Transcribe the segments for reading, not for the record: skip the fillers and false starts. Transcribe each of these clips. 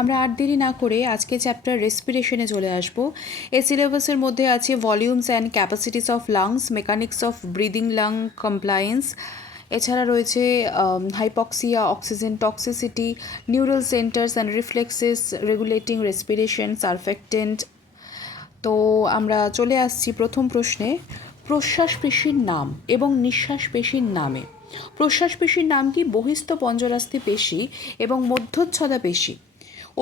আমরা আর দেরি না করে আজকে চ্যাপ্টার রেসপিরেশনে চলে আসবো। এই সিলেবাসের মধ্যে আছে volumes and capacities of lungs, mechanics of breathing lung compliance, এছাড়া রয়েছে hypoxia, oxygen toxicity, neural centres and reflexes, regulating respiration, surfactant. তো আমরা চলে আসছি প্রথম প্রশ্নে। প্রশ্বাস পেশির নাম এবং নিঃশ্বাস পেশির নামে। প্রশ্বাস পেশির নাম কি? বহিস্থ পঞ্জরাস্থি পেশি এবং মধ্যচ্ছদা পেশি।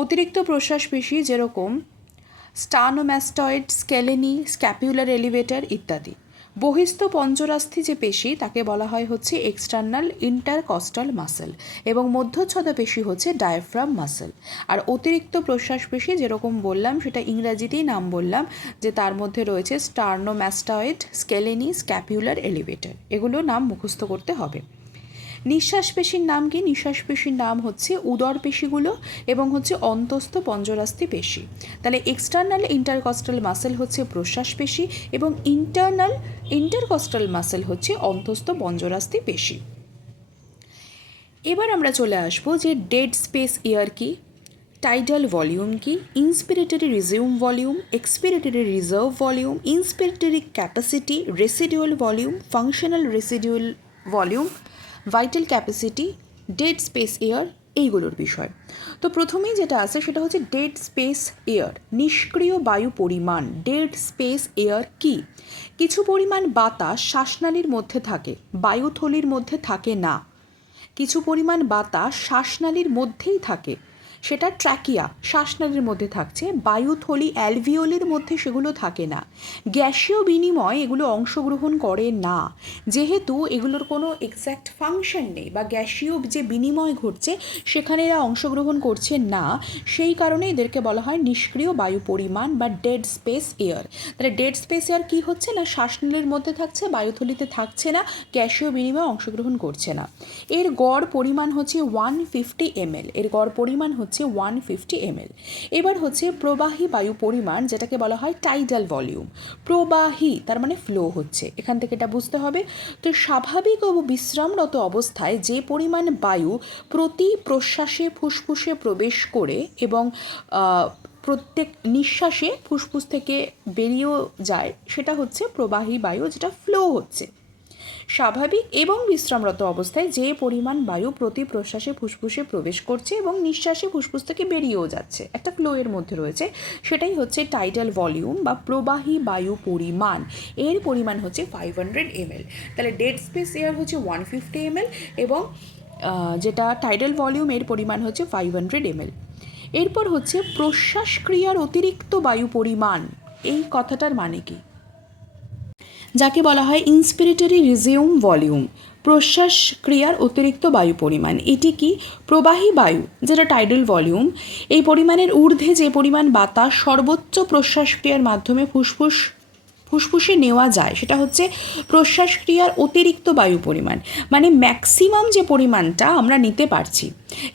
অতিরিক্ত প্রশ্বাস পেশি যেরকম স্টানোম্যাস্টয়েড, স্কেলেনি, স্ক্যাপুলার এলিভেটর ইত্যাদি। বহিস্থ পঞ্জরাস্থি যে পেশি তাকে বলা হয় হচ্ছে এক্সটার্নাল ইন্টারকস্টাল মাসেল এবং মধ্যচ্ছদা পেশি হচ্ছে ডায়াফ্রাম মাসেল। আর অতিরিক্ত প্রশ্বাস পেশি যেরকম বললাম সেটা ইংরাজিতেই নাম বললাম যে তার মধ্যে রয়েছে স্টার্নোম্যাস্টয়েড, স্কেলেনি, স্ক্যাপুলার এলিভেটর। এগুলো নাম মুখস্থ করতে হবে। নিঃশ্বাস পেশির নাম কি? নিঃশ্বাস পেশির নাম হচ্ছে উদর পেশিগুলো এবং হচ্ছে অন্তস্থ পঞ্জরাস্থি পেশি। তাহলে এক্সটার্নাল ইন্টারকস্টাল মাসেল হচ্ছে প্রশ্বাস পেশি এবং ইন্টারনাল ইন্টারকস্টাল মাসেল হচ্ছে অন্তস্থ পঞ্জরাস্থি পেশি। এবার আমরা চলে আসবো যে ডেড স্পেস এয়ার কি, টাইডাল ভলিউম কি, inspiratory reserve volume, expiratory reserve volume, inspiratory capacity, residual volume, functional residual volume, vital capacity, dead space air, এইগুলোর বিষয়। তো প্রথমেই যেটা আছে সেটা হচ্ছে ডেড স্পেস এয়ার, নিষ্ক্রিয় বায়ু পরিমাণ। ডেড স্পেস এয়ার কি? কিছু পরিমাণ বাতাস শ্বাসনালীর মধ্যে থাকে, বায়ুথলির মধ্যে থাকে না। কিছু পরিমাণ বাতাস শ্বাসনালীর মধ্যেই থাকে, সেটা ট্র্যাকিয়া শ্বাসনালীর মধ্যে থাকছে, বায়ুথলি অ্যালভিওলের মধ্যে সেগুলো থাকে না। গ্যাসীয় বিনিময় এগুলো অংশগ্রহণ করে না, যেহেতু এগুলোর কোনো এক্স্যাক্ট ফাংশন নেই বা গ্যাসীয় যে বিনিময় ঘটছে সেখানে এরা অংশগ্রহণ করছে না, সেই কারণে এদেরকে বলা হয় নিষ্ক্রিয় বায়ু পরিমাণ বা ডেড স্পেস এয়ার। তাহলে ডেড স্পেস এয়ার কী হচ্ছে না, শ্বাসনালীর মধ্যে থাকছে, বায়ুথলিতে থাকছে না, গ্যাসীয় বিনিময় অংশগ্রহণ করছে না। এর গড় পরিমাণ হচ্ছে 150 ml। এর গড় পরিমাণ হচ্ছে 150 ml। এবার হচ্ছে প্রবাহী বায়ু পরিমাণ, যেটাকে বলা হয় টাইডাল ভলিউম। প্রবাহী তার মানে ফ্লো হচ্ছে, এখান থেকে এটা বুঝতে হবে। তো স্বাভাবিক ও বিশ্রামরত অবস্থায় যে পরিমাণ বায়ু প্রতি প্রশ্বাসে ফুসফুসে প্রবেশ করে এবং প্রত্যেক নিঃশ্বাসে ফুসফুস থেকে বেরিয়েও যায় সেটা হচ্ছে প্রবাহী বায়ু, যেটা ফ্লো হচ্ছে। স্বাভাবিক এবং বিশ্রামরত অবস্থায় যে পরিমাণ বায়ু প্রতি প্রশ্বাসে ফুসফুসে প্রবেশ করছে এবং নিঃশ্বাসে ফুসফুস থেকে বেরিয়েও যাচ্ছে, একটা ফ্লোয়ের মধ্যে রয়েছে, সেটাই হচ্ছে টাইডাল ভলিউম বা প্রবাহী বায়ু পরিমাণ। এর পরিমাণ হচ্ছে 500 ml। তাহলে ডেড স্পেস এয়ার হচ্ছে 150 ml এবং যেটা টাইডাল ভলিউম এর পরিমাণ হচ্ছে 500 ml। এরপর হচ্ছে প্রশ্বাস ক্রিয়ার অতিরিক্ত বায়ু পরিমাণ। এই কথাটার মানে কি? যাকে বলা হয় ইন্সপিরেটরি রিজিউম ভলিউম, প্রশ্বাস ক্রিয়ার অতিরিক্ত বায়ু পরিমাণ। এটি কি? প্রবাহী বায়ু যেটা টাইডাল ভলিউম, এই পরিমাণের ঊর্ধ্বে যে পরিমাণ বাতাস সর্বোচ্চ প্রশ্বাস ক্রিয়ার মাধ্যমে ফুসফুসে নেওয়া যায় সেটা হচ্ছে প্রশ্বাস ক্রিয়ার অতিরিক্ত বায়ু পরিমাণ। মানে ম্যাক্সিমাম যে পরিমাণটা আমরা নিতে পারছি,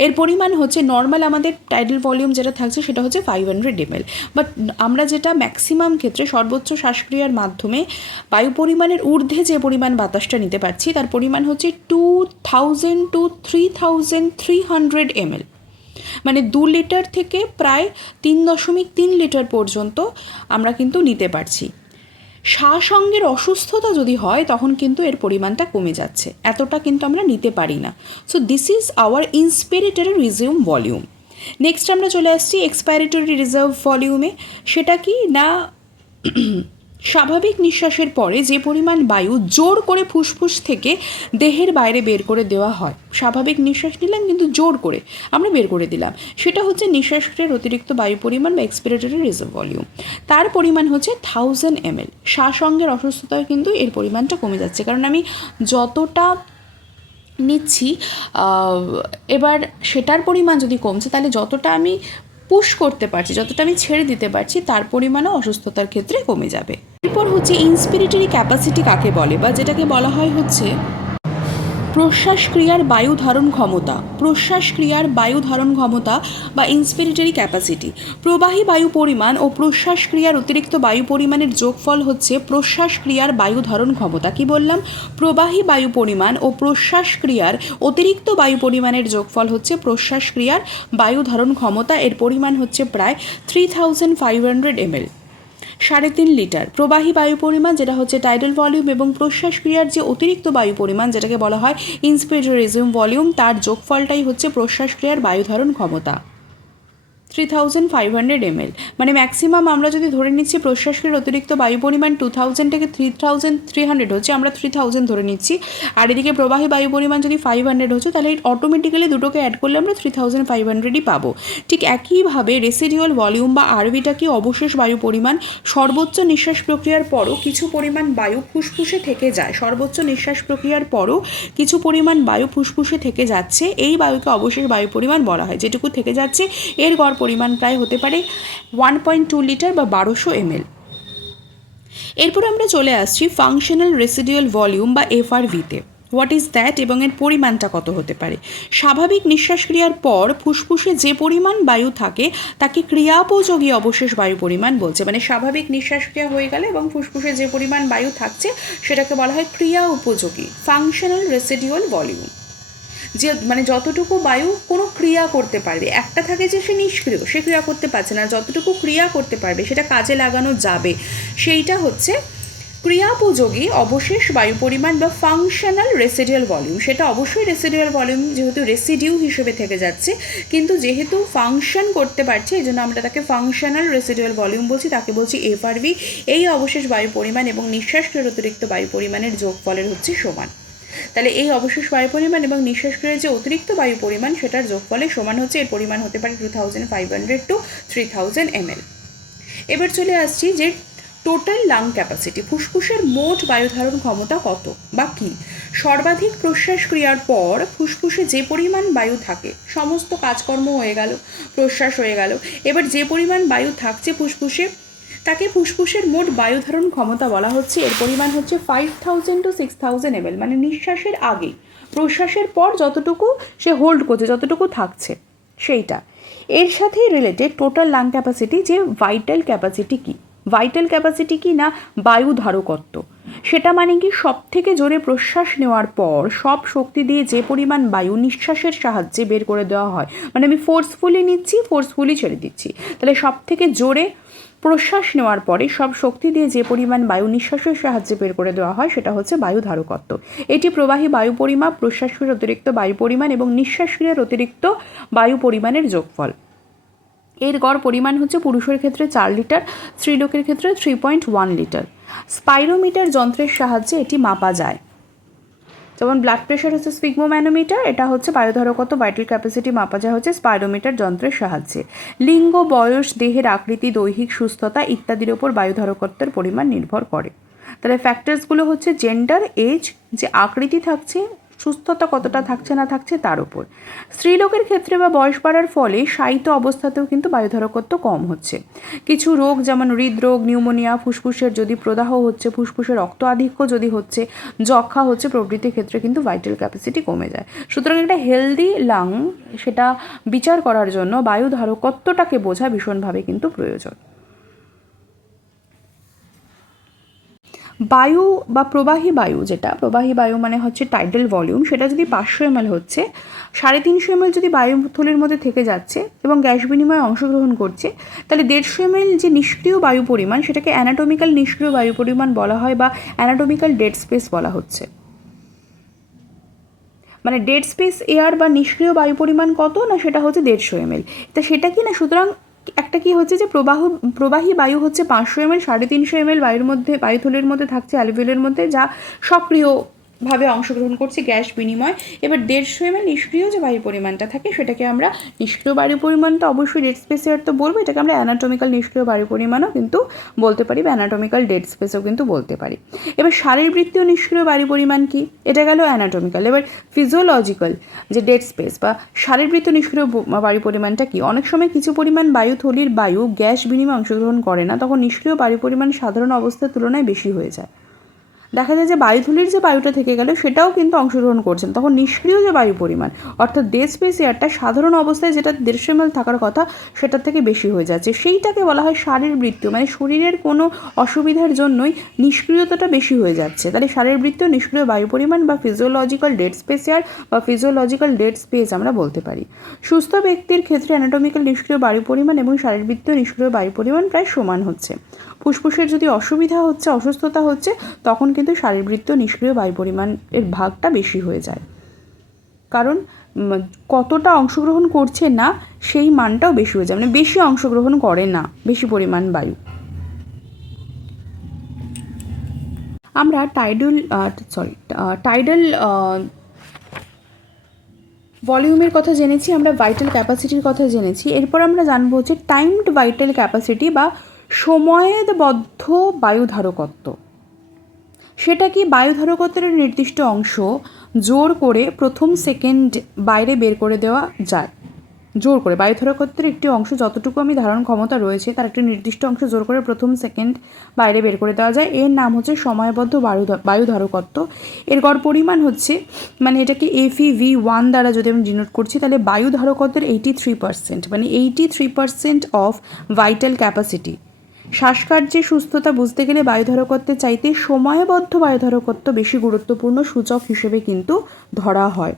এর পরিমাণ হচ্ছে নর্মাল আমাদের টাইডাল ভলিউম যেটা থাকছে সেটা হচ্ছে 500 ml, বাট আমরা যেটা ম্যাক্সিমাম ক্ষেত্রে সর্বোচ্চ শ্বাসক্রিয়ার মাধ্যমে বায়ু পরিমাণের ঊর্ধ্বে যে পরিমাণ বাতাসটা নিতে পারছি তার পরিমাণ হচ্ছে 2000 to 3300 ml। মানে 2 লিটার থেকে প্রায় 3.3 লিটার পর্যন্ত আমরা কিন্তু নিতে পারছি। শ্বাসঅঙ্গের অসুস্থতা যদি হয় তখন কিন্তু এর পরিমাণটা কমে যাচ্ছে, এতটা কিন্তু আমরা নিতে পারি না। So this is our inspiratory reserve volume. Next আমরা চলে আসছি এক্সপাইরেটরি রিজার্ভ ভলিউমে। সেটা কি না, স্বাভাবিক নিঃশ্বাসের পরে যে পরিমাণ বায়ু জোর করে ফুসফুস থেকে দেহের বাইরে বের করে দেওয়া হয়, স্বাভাবিক নিঃশ্বাস নিলাম কিন্তু জোর করে আমরা বের করে দিলাম, সেটা হচ্ছে নিঃশ্বাসের অতিরিক্ত বায়ু পরিমাণ বা এক্সপিরেটরি রিজার্ভ ভলিউম। তার পরিমাণ হচ্ছে 1000 ml। শ্বাসঅঙ্গের অসুস্থতায় কিন্তু এর পরিমাণটা কমে যাচ্ছে, কারণ আমি যতটা নিচ্ছি এবার সেটার পরিমাণ যদি কমছে তাহলে যতটা আমি পুশ করতে পারছি, যতটা আমি ছেড়ে দিতে পারছি তার পরিমাণও অসুস্থতার ক্ষেত্রে কমে যাবে। এরপর হচ্ছে ইন্সপিরেটরি ক্যাপাসিটি কাকে বলে, বা যেটাকে বলা হয় হচ্ছে প্রশ্বাসক্রিয়ার বায়ু ধারণ ক্ষমতা, প্রশ্বাসক্রিয়ার বায়ু ধারণ ক্ষমতা বা ইন্সপিরেটরি ক্যাপাসিটি। প্রবাহী বায়ু পরিমাণ ও প্রশ্বাসক্রিয়ার অতিরিক্ত বায়ু পরিমাণের যোগফল হচ্ছে প্রশ্বাসক্রিয়ার বায়ু ধারণ ক্ষমতা। কি বললাম? প্রবাহী বায়ু পরিমাণ ও প্রশ্বাসক্রিয়ার অতিরিক্ত বায়ু পরিমাণের যোগফল হচ্ছে প্রশ্বাসক্রিয়ার বায়ু ধারণ ক্ষমতা। এর পরিমাণ হচ্ছে প্রায় 3500 ml। 3.5 লিটার। প্রবাহী বায়ু পরিমাণ যেটা হচ্ছে টাইডাল ভলিউম এবং প্রশ্বাসক্রিয়ার যে অতিরিক্ত বায়ু পরিমাণ যেটাকে বলা হয় ইন্সপিরেটরি রিজিউম ভলিউম, তার যোগফলটাই হচ্ছে প্রশ্বাসক্রিয়ার বায়ু ধারণ ক্ষমতা। 3500 ml, মানে ম্যাক্সিমাম আমরা যদি ধরে নিচ্ছি প্রশ্বাসক্রিয়ার অতিরিক্ত বায়ু পরিমাণ 2000 থেকে 3300 হচ্ছে, আমরা 3000 ধরে নিচ্ছি, আর এদিকে প্রবাহী বায়ু পরিমাণ যদি 500 হচ্ছে, তাহলে অটোমেটিক্যালি দুটোকে অ্যাড করলে আমরা 3500ই পাবো। ঠিক একইভাবে রেসিডিউয়াল ভলিউম বা আরভিটা কি অবশেষ বায়ু পরিমাণ। সর্বোচ্চ নিঃশ্বাস প্রক্রিয়ার পরও কিছু পরিমাণ বায়ু ফুসফুসে থেকে যায়, সর্বোচ্চ নিঃশ্বাস প্রক্রিয়ার পরও কিছু পরিমাণ বায়ু ফুসফুসে থেকে যাচ্ছে, এই বায়ুকে অবশেষ বায়ু পরিমাণ বলা হয়। যেটুকু থেকে যাচ্ছে এর গড় পরিমাণ প্রায় হতে পারে 1.2 লিটার বা 1200 ml। এরপর আমরা চলে আসছি ফাংশনাল রেসিডিউয়াল ভলিউম বা এফআরভিতে। হোয়াট ইজ দ্যাট এবং এর পরিমাণটা কত হতে পারে? স্বাভাবিক নিঃশ্বাসক্রিয়ার পর ফুসফুসে যে পরিমাণ বায়ু থাকে তাকে ক্রিয়াোপযোগী অবশেষ বায়ু পরিমাণ বলছে। মানে স্বাভাবিক নিঃশ্বাসক্রিয়া হয়ে গেলে এবং ফুসফুসে যে পরিমাণ বায়ু থাকছে সেটাকে বলা হয় ক্রিয়া উপযোগী ফাংশনাল রেসিডিউয়াল ভলিউম। যে মানে যতটুকু বায়ু কোনো ক্রিয়া করতে পারবে, একটা থাকে যে সে নিষ্ক্রিয়, সে ক্রিয়া করতে পারছে না, যতটুকু ক্রিয়া করতে পারবে সেটা কাজে লাগানো যাবে, সেইটা হচ্ছে ক্রিয়াোপযোগী অবশেষ বায়ু পরিমাণ বা ফাংশনাল রেসিডিউয়াল ভলিউম। সেটা অবশ্যই রেসিডিউয়াল ভলিউম, যেহেতু রেসিডিউ হিসেবে থেকে যাচ্ছে, কিন্তু যেহেতু ফাংশন করতে পারছে এই জন্য আমরা তাকে ফাংশনাল রেসিডিউয়াল ভলিউম বলছি, তাকে বলছি এফআরভি। এই অবশেষ বায়ু পরিমাণ এবং নিঃশ্বাসক্রিয়ার অতিরিক্ত বায়ু পরিমাণের যোগফলের হচ্ছে সমান। তাহলে এই অবশেষ বায়ু পরিমাণ এবং নিঃশ্বাসক্রিয়ার যে অতিরিক্ত বায়ু পরিমাণ সেটার যোগফলে সমান হচ্ছে। এর পরিমাণ হতে পারে 2500 to 3000 ml। এবার চলে আসছি যে টোটাল লাং ক্যাপাসিটি, ফুসফুসের মোট বায়ু ধারণ ক্ষমতা কত বা কী। সর্বাধিক প্রশ্বাস ক্রিয়ার পর ফুসফুসে যে পরিমাণ বায়ু থাকে, সমস্ত কাজকর্ম হয়ে গেল, প্রশ্বাস হয়ে গেল, এবার যে পরিমাণ বায়ু থাকছে ফুসফুসে তাকে ফুসফুসের মোট বায়ু ধারণ ক্ষমতা বলা হচ্ছে। এর পরিমাণ হচ্ছে 5000 to 6000 ml, মানে নিঃশ্বাসের আগে, প্রশ্বাসের পর যতটুকু সে হোল্ড করছে, যতটুকু থাকছে সেইটা। এর সাথেই রিলেটেড টোটাল লাং ক্যাপাসিটি, যে ভাইটাল ক্যাপাসিটি কী। ভাইটাল ক্যাপাসিটি কি না বায়ু ধারকত্ব, সেটা মানে কি সব থেকে জোরে প্রশ্বাস নেওয়ার পর সব শক্তি দিয়ে যে পরিমাণ বায়ু নিঃশ্বাসের সাহায্যে বের করে দেওয়া হয়, মানে আমি ফোর্সফুলি নিচ্ছি, ফোর্সফুলি ছেড়ে দিচ্ছি, তাহলে সব থেকে জোরে প্রশ্বাস নেওয়ার পরে সব শক্তি দিয়ে যে পরিমাণ বায়ু নিঃশ্বাসের সাহায্যে বের করে দেওয়া হয় সেটা হচ্ছে বায়ু ধারকত্ব। এটি প্রবাহী বায়ু পরিমাপ, প্রশ্বাসক্রিয়ার অতিরিক্ত বায়ু পরিমাণ এবং নিঃশ্বাসক্রিয়ার অতিরিক্ত বায়ু পরিমাণের যোগফল। এর গড় পরিমাণ হচ্ছে পুরুষের ক্ষেত্রে 4 লিটার, স্ত্রীলোকের ক্ষেত্রে 3.1 লিটার। স্পাইরোমিটার যন্ত্রের সাহায্যে এটি মাপা যায়। যেমন ব্লাড প্রেশার হচ্ছে স্পিগমোম্যানোমিটার, এটা হচ্ছে বায়ুধারকত্ব ভাইটাল ক্যাপাসিটি মাপা যায় হচ্ছে স্পাইরোমিটার যন্ত্রের সাহায্যে। লিঙ্গ, বয়স, দেহের আকৃতি, দৈহিক সুস্থতা ইত্যাদির ওপর বায়ুধারকত্বের পরিমাণ নির্ভর করে। তাহলে ফ্যাক্টরসগুলো হচ্ছে জেন্ডার, এজ, যে আকৃতি থাকছে, সুস্থতা কতটা থাকছে না থাকছে তার উপর। স্ত্রীলোকের ক্ষেত্রে বা বয়স বাড়ার ফলে শায়িত অবস্থাতেও কিন্তু বায়ুধারকত্ব কম হচ্ছে। কিছু রোগ যেমন হৃদরোগ, নিউমোনিয়া, ফুসফুসের যদি প্রদাহ হচ্ছে, ফুসফুসের রক্ত আধিক্য যদি হচ্ছে, যক্ষা হচ্ছে প্রভৃতির ক্ষেত্রে কিন্তু ভাইটাল ক্যাপাসিটি কমে যায়। সুতরাং একটা হেলদি লাং সেটা বিচার করার জন্য বায়ুধারকত্বটাকে বোঝা ভীষণভাবে কিন্তু প্রয়োজন। বায়ু বা প্রবাহী বায়ু, যেটা প্রবাহী বায়ু মানে হচ্ছে টাইডাল ভলিউম, সেটা যদি 500 ml হচ্ছে, 350 ml যদি বায়ুথলির মধ্যে থেকে যাচ্ছে এবং গ্যাস বিনিময়ে অংশগ্রহণ করছে, তাহলে 150 ml যে নিষ্ক্রিয় বায়ু পরিমাণ সেটাকে অ্যানাটমিক্যাল নিষ্ক্রিয় বায়ু পরিমাণ বলা হয় বা অ্যানাটমিক্যাল ডেড স্পেস বলা হচ্ছে। মানে ডেড স্পেস এয়ার বা নিষ্ক্রিয় বায়ু পরিমাণ কত না, সেটা হচ্ছে 150 ml। তা সেটা কি না, সুতরাং একটা কি হচ্ছে যে প্রবাহী বায়ু হচ্ছে 500 ml, 350 ml বায়ুর মধ্যে, বায়ুথলির মধ্যে থাকছে অ্যালভিওলের মধ্যে, যা সক্রিয়ভাবে অংশগ্রহণ করছে গ্যাস বিনিময়। এবার 150 ml নিষ্ক্রিয় যে বায়ু পরিমাণটা থাকে সেটাকে আমরা নিষ্ক্রিয় বায়ু পরিমাণ তো অবশ্যই ডেড স্পেস এয়ার তো বলবো, এটাকে আমরা অ্যানাটমিক্যাল নিষ্ক্রিয় বায়ু পরিমাণও কিন্তু বলতে পারি বা অ্যানাটমিক্যাল ডেড স্পেসও কিন্তু বলতে পারি। এবার শারীরবৃত্তীয় নিষ্ক্রিয় বায়ু পরিমাণ কি, এটা গেল অ্যানাটমিক্যাল। এবার ফিজিওলজিক্যাল যে ডেড স্পেস বা শারীরবৃত্তীয় নিষ্ক্রিয় বায়ু পরিমাণটা কি, অনেক সময় কিছু পরিমাণ বায়ুথলির বায়ু গ্যাস বিনিময়ে অংশগ্রহণ করে না, তখন নিষ্ক্রিয় বায়ু পরিমাণ সাধারণ অবস্থার তুলনায় বেশি হয়ে যায়। দেখা যায় যে বায়ুথলির যে বায়ুটা থেকে গেল সেটাও কিন্তু অংশগ্রহণ করছেন, তখন নিষ্ক্রিয় যে বায়ু পরিমাণ অর্থাৎ ডেড স্পেস এয়ারটা সাধারণ অবস্থায় যেটা 150 ml থাকার কথা সেটার থেকে বেশি হয়ে যাচ্ছে, সেইটাকে বলা হয় শারীরবৃত্তীয়, মানে শরীরের কোনো অসুবিধার জন্যই নিষ্ক্রিয়তাটা বেশি হয়ে যাচ্ছে। তাহলে শারীরবৃত্তীয় নিষ্ক্রিয় বায়ু পরিমাণ বা ফিজিওলজিক্যাল ডেড স্পেস এয়ার বা ফিজিওলজিক্যাল ডেড স্পেস আমরা বলতে পারি। সুস্থ ব্যক্তির ক্ষেত্রে অ্যানাটমিক্যাল নিষ্ক্রিয় বায়ু পরিমাণ এবং শারীরবৃত্তীয় নিষ্ক্রিয় বায়ু পরিমাণ প্রায় সমান হচ্ছে। ফুসফুসের যদি অসুবিধা হচ্ছে, অসুস্থতা হচ্ছে, তখন কিন্তু শারীরবৃত্তীয় নিষ্ক্রিয় বায়ু পরিমাণের ভাগটা বেশি হয়ে যায়, কারণ কতটা অংশগ্রহণ করছে না সেই মানটাও বেশি হয়ে যায়, মানে বেশি অংশগ্রহণ করে না বেশি পরিমাণ বায়ু। আমরা টাইডাল ভলিউমের কথা জেনেছি, আমরা ভাইটাল ক্যাপাসিটির কথা জেনেছি। এরপর আমরা জানবো হচ্ছে টাইমড ভাইটাল ক্যাপাসিটি বা সময়েবদ্ধ বায়ুধারকত্ব। সেটা কি? বায়ুধারকত্বের নির্দিষ্ট অংশ জোর করে প্রথম সেকেন্ড বাইরে বের করে দেওয়া যায়। জোর করে বায়ুধারকত্বের একটি অংশ যতটুকু আমি ধারণ ক্ষমতা রয়েছে তার একটি নির্দিষ্ট অংশ জোর করে প্রথম সেকেন্ড বাইরে বের করে দেওয়া যায়, এর নাম হচ্ছে সময়বদ্ধ বায়ুধারকত্ব। এর গড় পরিমাণ হচ্ছে, মানে এটাকে FeV1 দ্বারা যদি আমি ডিনোট করছি তাহলে বায়ুধারকত্বের 83%, মানে 83% অফ ভাইটাল ক্যাপাসিটি। শ্বাসকার্যের সুস্থতা বুঝতে গেলে বায়ুধারকত্বের চাইতে সময়বদ্ধ বায়ুধারকত্ব বেশি গুরুত্বপূর্ণ সূচক হিসেবে কিন্তু ধরা হয়।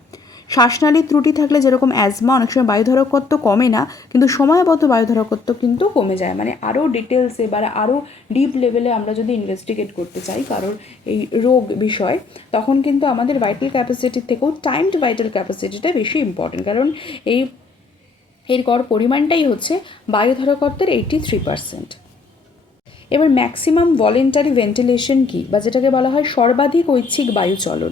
শ্বাসনালীর ত্রুটি থাকলে যেরকম অ্যাজমা অনেক সময় বায়ুধারকত্ব কমে না, কিন্তু সময়বদ্ধ বায়ুধারকত্ব কিন্তু কমে যায়। মানে আরও ডিটেলসে বা আরও ডিপ লেভেলে আমরা যদি ইনভেস্টিগেট করতে চাই কারোর এই রোগ বিষয়, তখন কিন্তু আমাদের ভাইটাল ক্যাপাসিটির থেকেও টাইমড ভাইটাল ক্যাপাসিটিটা বেশি ইম্পর্টেন্ট, কারণ এর গড় পরিমাণটাই হচ্ছে বায়ুধারকত্বের 83%। এবার ম্যাক্সিমাম ভলেন্টারি ভেন্টিলেশন কি, বা যেটাকে বলা হয় সর্বাধিক ঐচ্ছিক বায়ু চলন।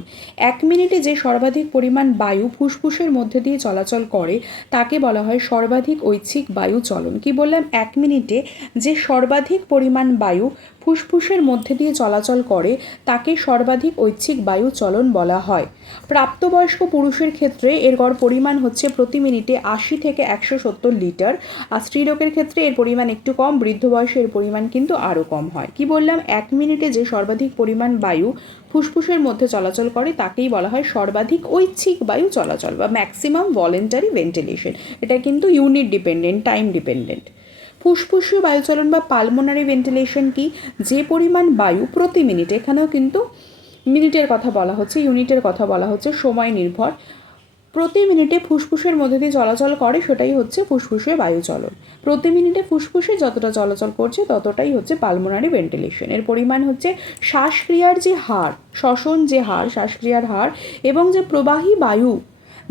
1 মিনিটে যে সর্বাধিক পরিমাণ বায়ু ফুসফুসের মধ্যে দিয়ে চলাচল করে তাকে বলা হয় সর্বাধিক ঐচ্ছিক বায়ু চলন। কি বললাম? 1 মিনিটে যে সর্বাধিক পরিমাণ বায়ু ফুসফুসের মধ্যে দিয়ে চলাচল করে তাকে সর্বাধিক ঐচ্ছিক বায়ু চলন বলা হয়। প্রাপ্তবয়স্ক পুরুষের ক্ষেত্রে এর গড় পরিমাণ হচ্ছে প্রতি মিনিটে 80 থেকে 170 লিটার, আর স্ত্রীলোকের ক্ষেত্রে এর পরিমাণ একটু কম, বৃদ্ধ বয়সে এর পরিমাণ কিন্তু আরও কম হয়। কি বললাম? 1 মিনিটে যে সর্বাধিক পরিমাণ বায়ু ফুসফুসের মধ্যে চলাচল করে তাকেই বলা হয় সর্বাধিক ঐচ্ছিক বায়ু চলাচল বা ম্যাক্সিমাম ভলেন্টারি ভেন্টিলেশন। এটা কিন্তু ইউনিট ডিপেন্ডেন্ট, টাইম ডিপেন্ডেন্ট। ফুসফুসীয় বায়ুচলন বা পালমোনারি ভেন্টিলেশন কি? যে পরিমাণ বায়ু প্রতি মিনিটে, এখানেও কিন্তু মিনিটের কথা বলা হচ্ছে, ইউনিটের কথা বলা হচ্ছে, সময় নির্ভর, প্রতি মিনিটে ফুসফুসের মধ্যে দিয়ে চলাচল করে সেটাই হচ্ছে ফুসফুসীয় বায়ুচলন। প্রতি মিনিটে ফুসফুসে যতটা চলাচল করছে ততটাই হচ্ছে পালমোনারি ভেন্টিলেশন। এর পরিমাণ হচ্ছে শ্বাসক্রিয়ার যে হার, শ্বসন যে হার, শ্বাসক্রিয়ার হার এবং যে প্রবাহী বায়ু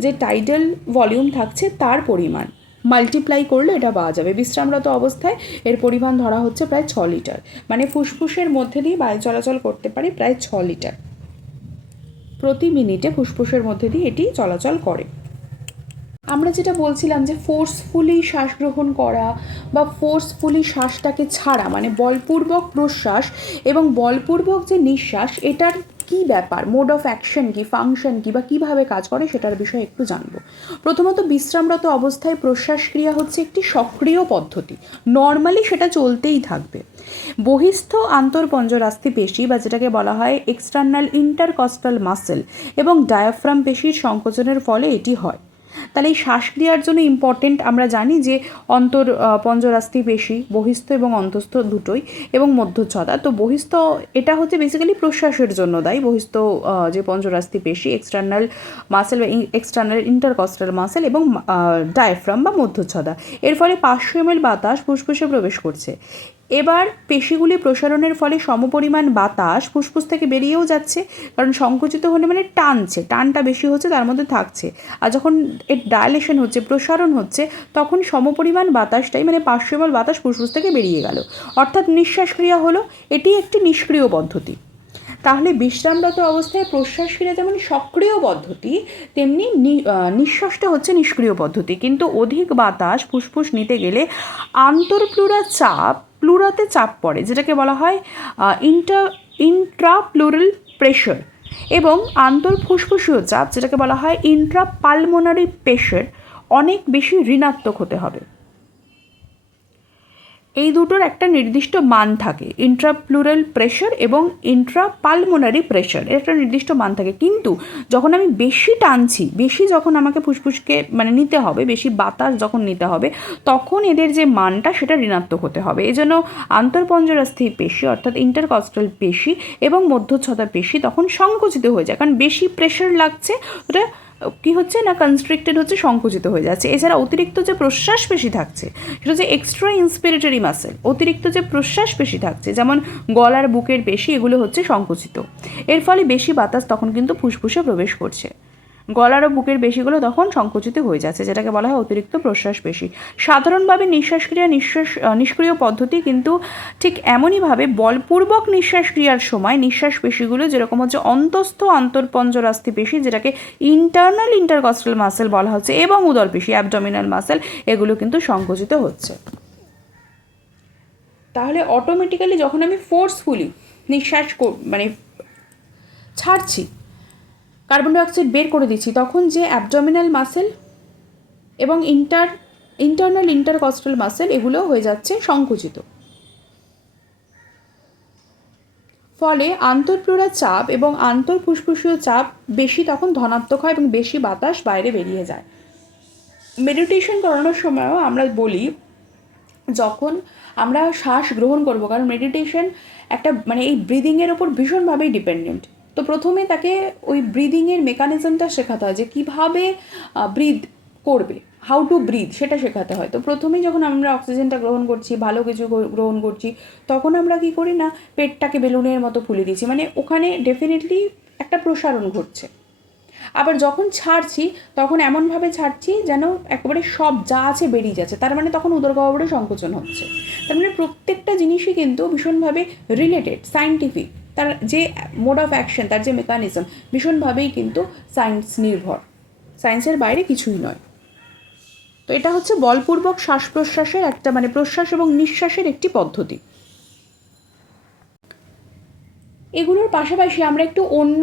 যে টাইডাল ভলিউম থাকছে তার পরিমাণ মাল্টিপ্লাই করলে এটা পাওয়া যাবে। বিশ্রামরত অবস্থায় এর পরিমাণ ধরা হচ্ছে প্রায় 6 লিটার, মানে ফুসফুসের মধ্যে দিয়ে বায়ু চলাচল করতে পারে প্রায় 6 লিটার প্রতি মিনিটে, ফুসফুসের মধ্যে দিয়ে এটি চলাচল করে। আমরা যেটা বলছিলাম যে ফোর্সফুলি শ্বাস গ্রহণ করা বা ফোর্সফুলি শ্বাসটাকে ছাড়া, মানে বলপূর্বক প্রশ্বাস এবং বলপূর্বক যে নিঃশ্বাস, এটার কি ব্যাপার, মোড অফ অ্যাকশন কি, ফাংশন কি, বা কীভাবে কাজ করে সেটার বিষয়ে একটু জানবো। প্রথমত বিশ্রামরত অবস্থায় প্রশ্বাস ক্রিয়া হচ্ছে একটি সক্রিয় পদ্ধতি, নর্মালি সেটা চলতেই থাকবে। বহিস্থ আন্তঃপঞ্জরাস্থি পেশি বা যেটাকে বলা হয় এক্সটার্নাল ইন্টারকস্টাল মাসেল এবং ডায়াফ্রাম পেশির সংকোচনের ফলে এটি হয়। তাহলে এই শ্বাসক্রিয়ার জন্য ইম্পর্টেন্ট আমরা জানি যে পঞ্জরাস্থি পেশি বহিস্থ এবং অন্তঃস্থ দুটোই এবং মধ্যচ্ছদা। তো বহিস্থ এটা হচ্ছে বেসিক্যালি প্রশ্বাসের জন্য দায়ী, বহিস্থ যে পঞ্জরাস্থি পেশি, এক্সটার্নাল মাসেল বা এক্সটার্নাল ইন্টারকস্টাল মাসেল এবং ডায়াফ্রাম বা মধ্যচ্ছদা, এর ফলে 500 ml বাতাস ফুসফুসে প্রবেশ করছে। এবার পেশিগুলি প্রসারণের ফলে সমপরিমাণ বাতাস ফুসফুস থেকে বেরিয়েও যাচ্ছে, কারণ সংকুচিত হলে মানে টানছে, টানটা বেশি হচ্ছে, তার মধ্যে থাকছে। আর যখন এর ডাইলেশন হচ্ছে, প্রসারণ হচ্ছে, তখন সমপরিমাণ বাতাসটাই মানে 500 ml বাতাস ফুসফুস থেকে বেরিয়ে গেল, অর্থাৎ নিঃশ্বাসক্রিয়া হলো। এটি একটি নিষ্ক্রিয় পদ্ধতি। তাহলে বিশ্রামরত অবস্থায় প্রশ্বাস ক্রিয়া যেমন সক্রিয় পদ্ধতি, তেমনি নিঃশ্বাসটা হচ্ছে নিষ্ক্রিয় পদ্ধতি। কিন্তু অধিক বাতাস ফুসফুস নিতে গেলে প্লুরাতে চাপ পড়ে, যেটাকে বলা হয় ইন্ট্রাপ্লুরাল প্রেশার, এবং ফুসফুসীয় চাপ, যেটাকে বলা হয় ইন্ট্রাপালমোনারি প্রেশার, অনেক বেশি ঋণাত্মক হতে হবে। এই দুটোর একটা নির্দিষ্ট মান থাকে, ইন্ট্রাপ্লুরাল প্রেশার এবং ইন্ট্রাপালমোনারি প্রেশার, এর একটা নির্দিষ্ট মান থাকে। কিন্তু যখন আমি বেশি টানছি, বেশি যখন আমাকে ফুসফুসকে মানে নিতে হবে, বেশি বাতাস যখন নিতে হবে, তখন এদের যে মানটা সেটা ঋণাত্মক হতে হবে। এই জন্য আন্তঃপঞ্জরাস্থি পেশি অর্থাৎ ইন্টারকস্টাল পেশি এবং মধ্যচ্ছদা পেশি তখন সংকুচিত হয়ে যায়, কারণ বেশি প্রেশার লাগছে, ওটা কী হচ্ছে না কনস্ট্রিক্টেড হচ্ছে, সংকুচিত হয়ে যাচ্ছে। এছাড়া অতিরিক্ত যে প্রশ্বাস পেশি থাকছে সেটা হচ্ছে এক্সট্রা ইন্সপিরেটরি মাসেল, অতিরিক্ত যে প্রশ্বাস পেশি থাকছে যেমন গলার বুকের পেশি, এগুলো হচ্ছে সংকুচিত। এর ফলে বেশি বাতাস তখন কিন্তু ফুসফুসে প্রবেশ করছে, গলার ও বুকের পেশিগুলো তখন সংকুচিত হয়ে যাচ্ছে, যেটাকে বলা হয় অতিরিক্ত প্রশ্বাস পেশি। সাধারণভাবে নিঃশ্বাসক্রিয়া নিষ্ক্রিয় পদ্ধতি, কিন্তু ঠিক এমনইভাবে বলপূর্বক নিঃশ্বাসক্রিয়ার সময় নিঃশ্বাস পেশিগুলো যেরকম হচ্ছে অন্তস্থ আন্তঃপঞ্জরাস্থি পেশি, যেটাকে ইন্টারনাল ইন্টারকস্টাল মাসেল বলা হচ্ছে, এবং উদর পেশি অ্যাবডোমিনাল মাসেল, এগুলো কিন্তু সংকুচিত হচ্ছে। তাহলে অটোমেটিক্যালি যখন আমি ফোর্সফুলি নিঃশ্বাস মানে ছাড়ছি, কার্বন ডাইঅক্সাইড বের করে দিচ্ছি, তখন যে অ্যাবডোমিনাল মাসেল এবং ইন্টারনাল ইন্টারকস্টাল মাসেল এগুলো হয়ে যাচ্ছে সংকুচিত। ফলে আন্তঃপ্লুরাল চাপ এবং আন্তঃফুসফুসীয় চাপ বেশি তখন ধনাত্মক হয় এবং বেশি বাতাস বাইরে বেরিয়ে যায়। মেডিটেশন করানোর সময়ও আমরা বলি, যখন আমরা শ্বাস গ্রহণ করব, কারণ মেডিটেশন একটা মানে এই ব্রিদিংয়ের ওপর ভীষণভাবেই ডিপেন্ডেন্ট, তো প্রথমে তাকে ওই ব্রিদিংয়ের মেকানিজমটা শেখাতে হয়, যে কীভাবে ব্রিদ করবে, হাউ টু ব্রিদ, সেটা শেখাতে হয়। তো প্রথমেই যখন আমরা অক্সিজেনটা গ্রহণ করছি, ভালো কিছু গ্রহণ করছি, তখন আমরা কী করি না, পেটটাকে বেলুনের মতো ফুলে দিচ্ছি, মানে ওখানে ডেফিনেটলি একটা প্রসারণ ঘটছে। আবার যখন ছাড়ছি তখন এমনভাবে ছাড়ছি যেন একেবারে সব যা আছে বেরিয়ে যাচ্ছে, তার মানে তখন উদরগহ্বরে সংকোচন হচ্ছে। তার মানে প্রত্যেকটা জিনিসই কিন্তু ভীষণভাবে রিলেটেড, সায়েন্টিফিক, তার যে মোড অফ অ্যাকশন, তার যে মেকানিজম ভীষণভাবেই কিন্তু সায়েন্স নির্ভর, সায়েন্সের বাইরে কিছুই নয়। তো এটা হচ্ছে বলপূর্বক শ্বাস প্রশ্বাসের একটা মানে প্রশ্বাস এবং নিঃশ্বাসের একটি পদ্ধতি। এগুলোর পাশাপাশি আমরা একটু অন্য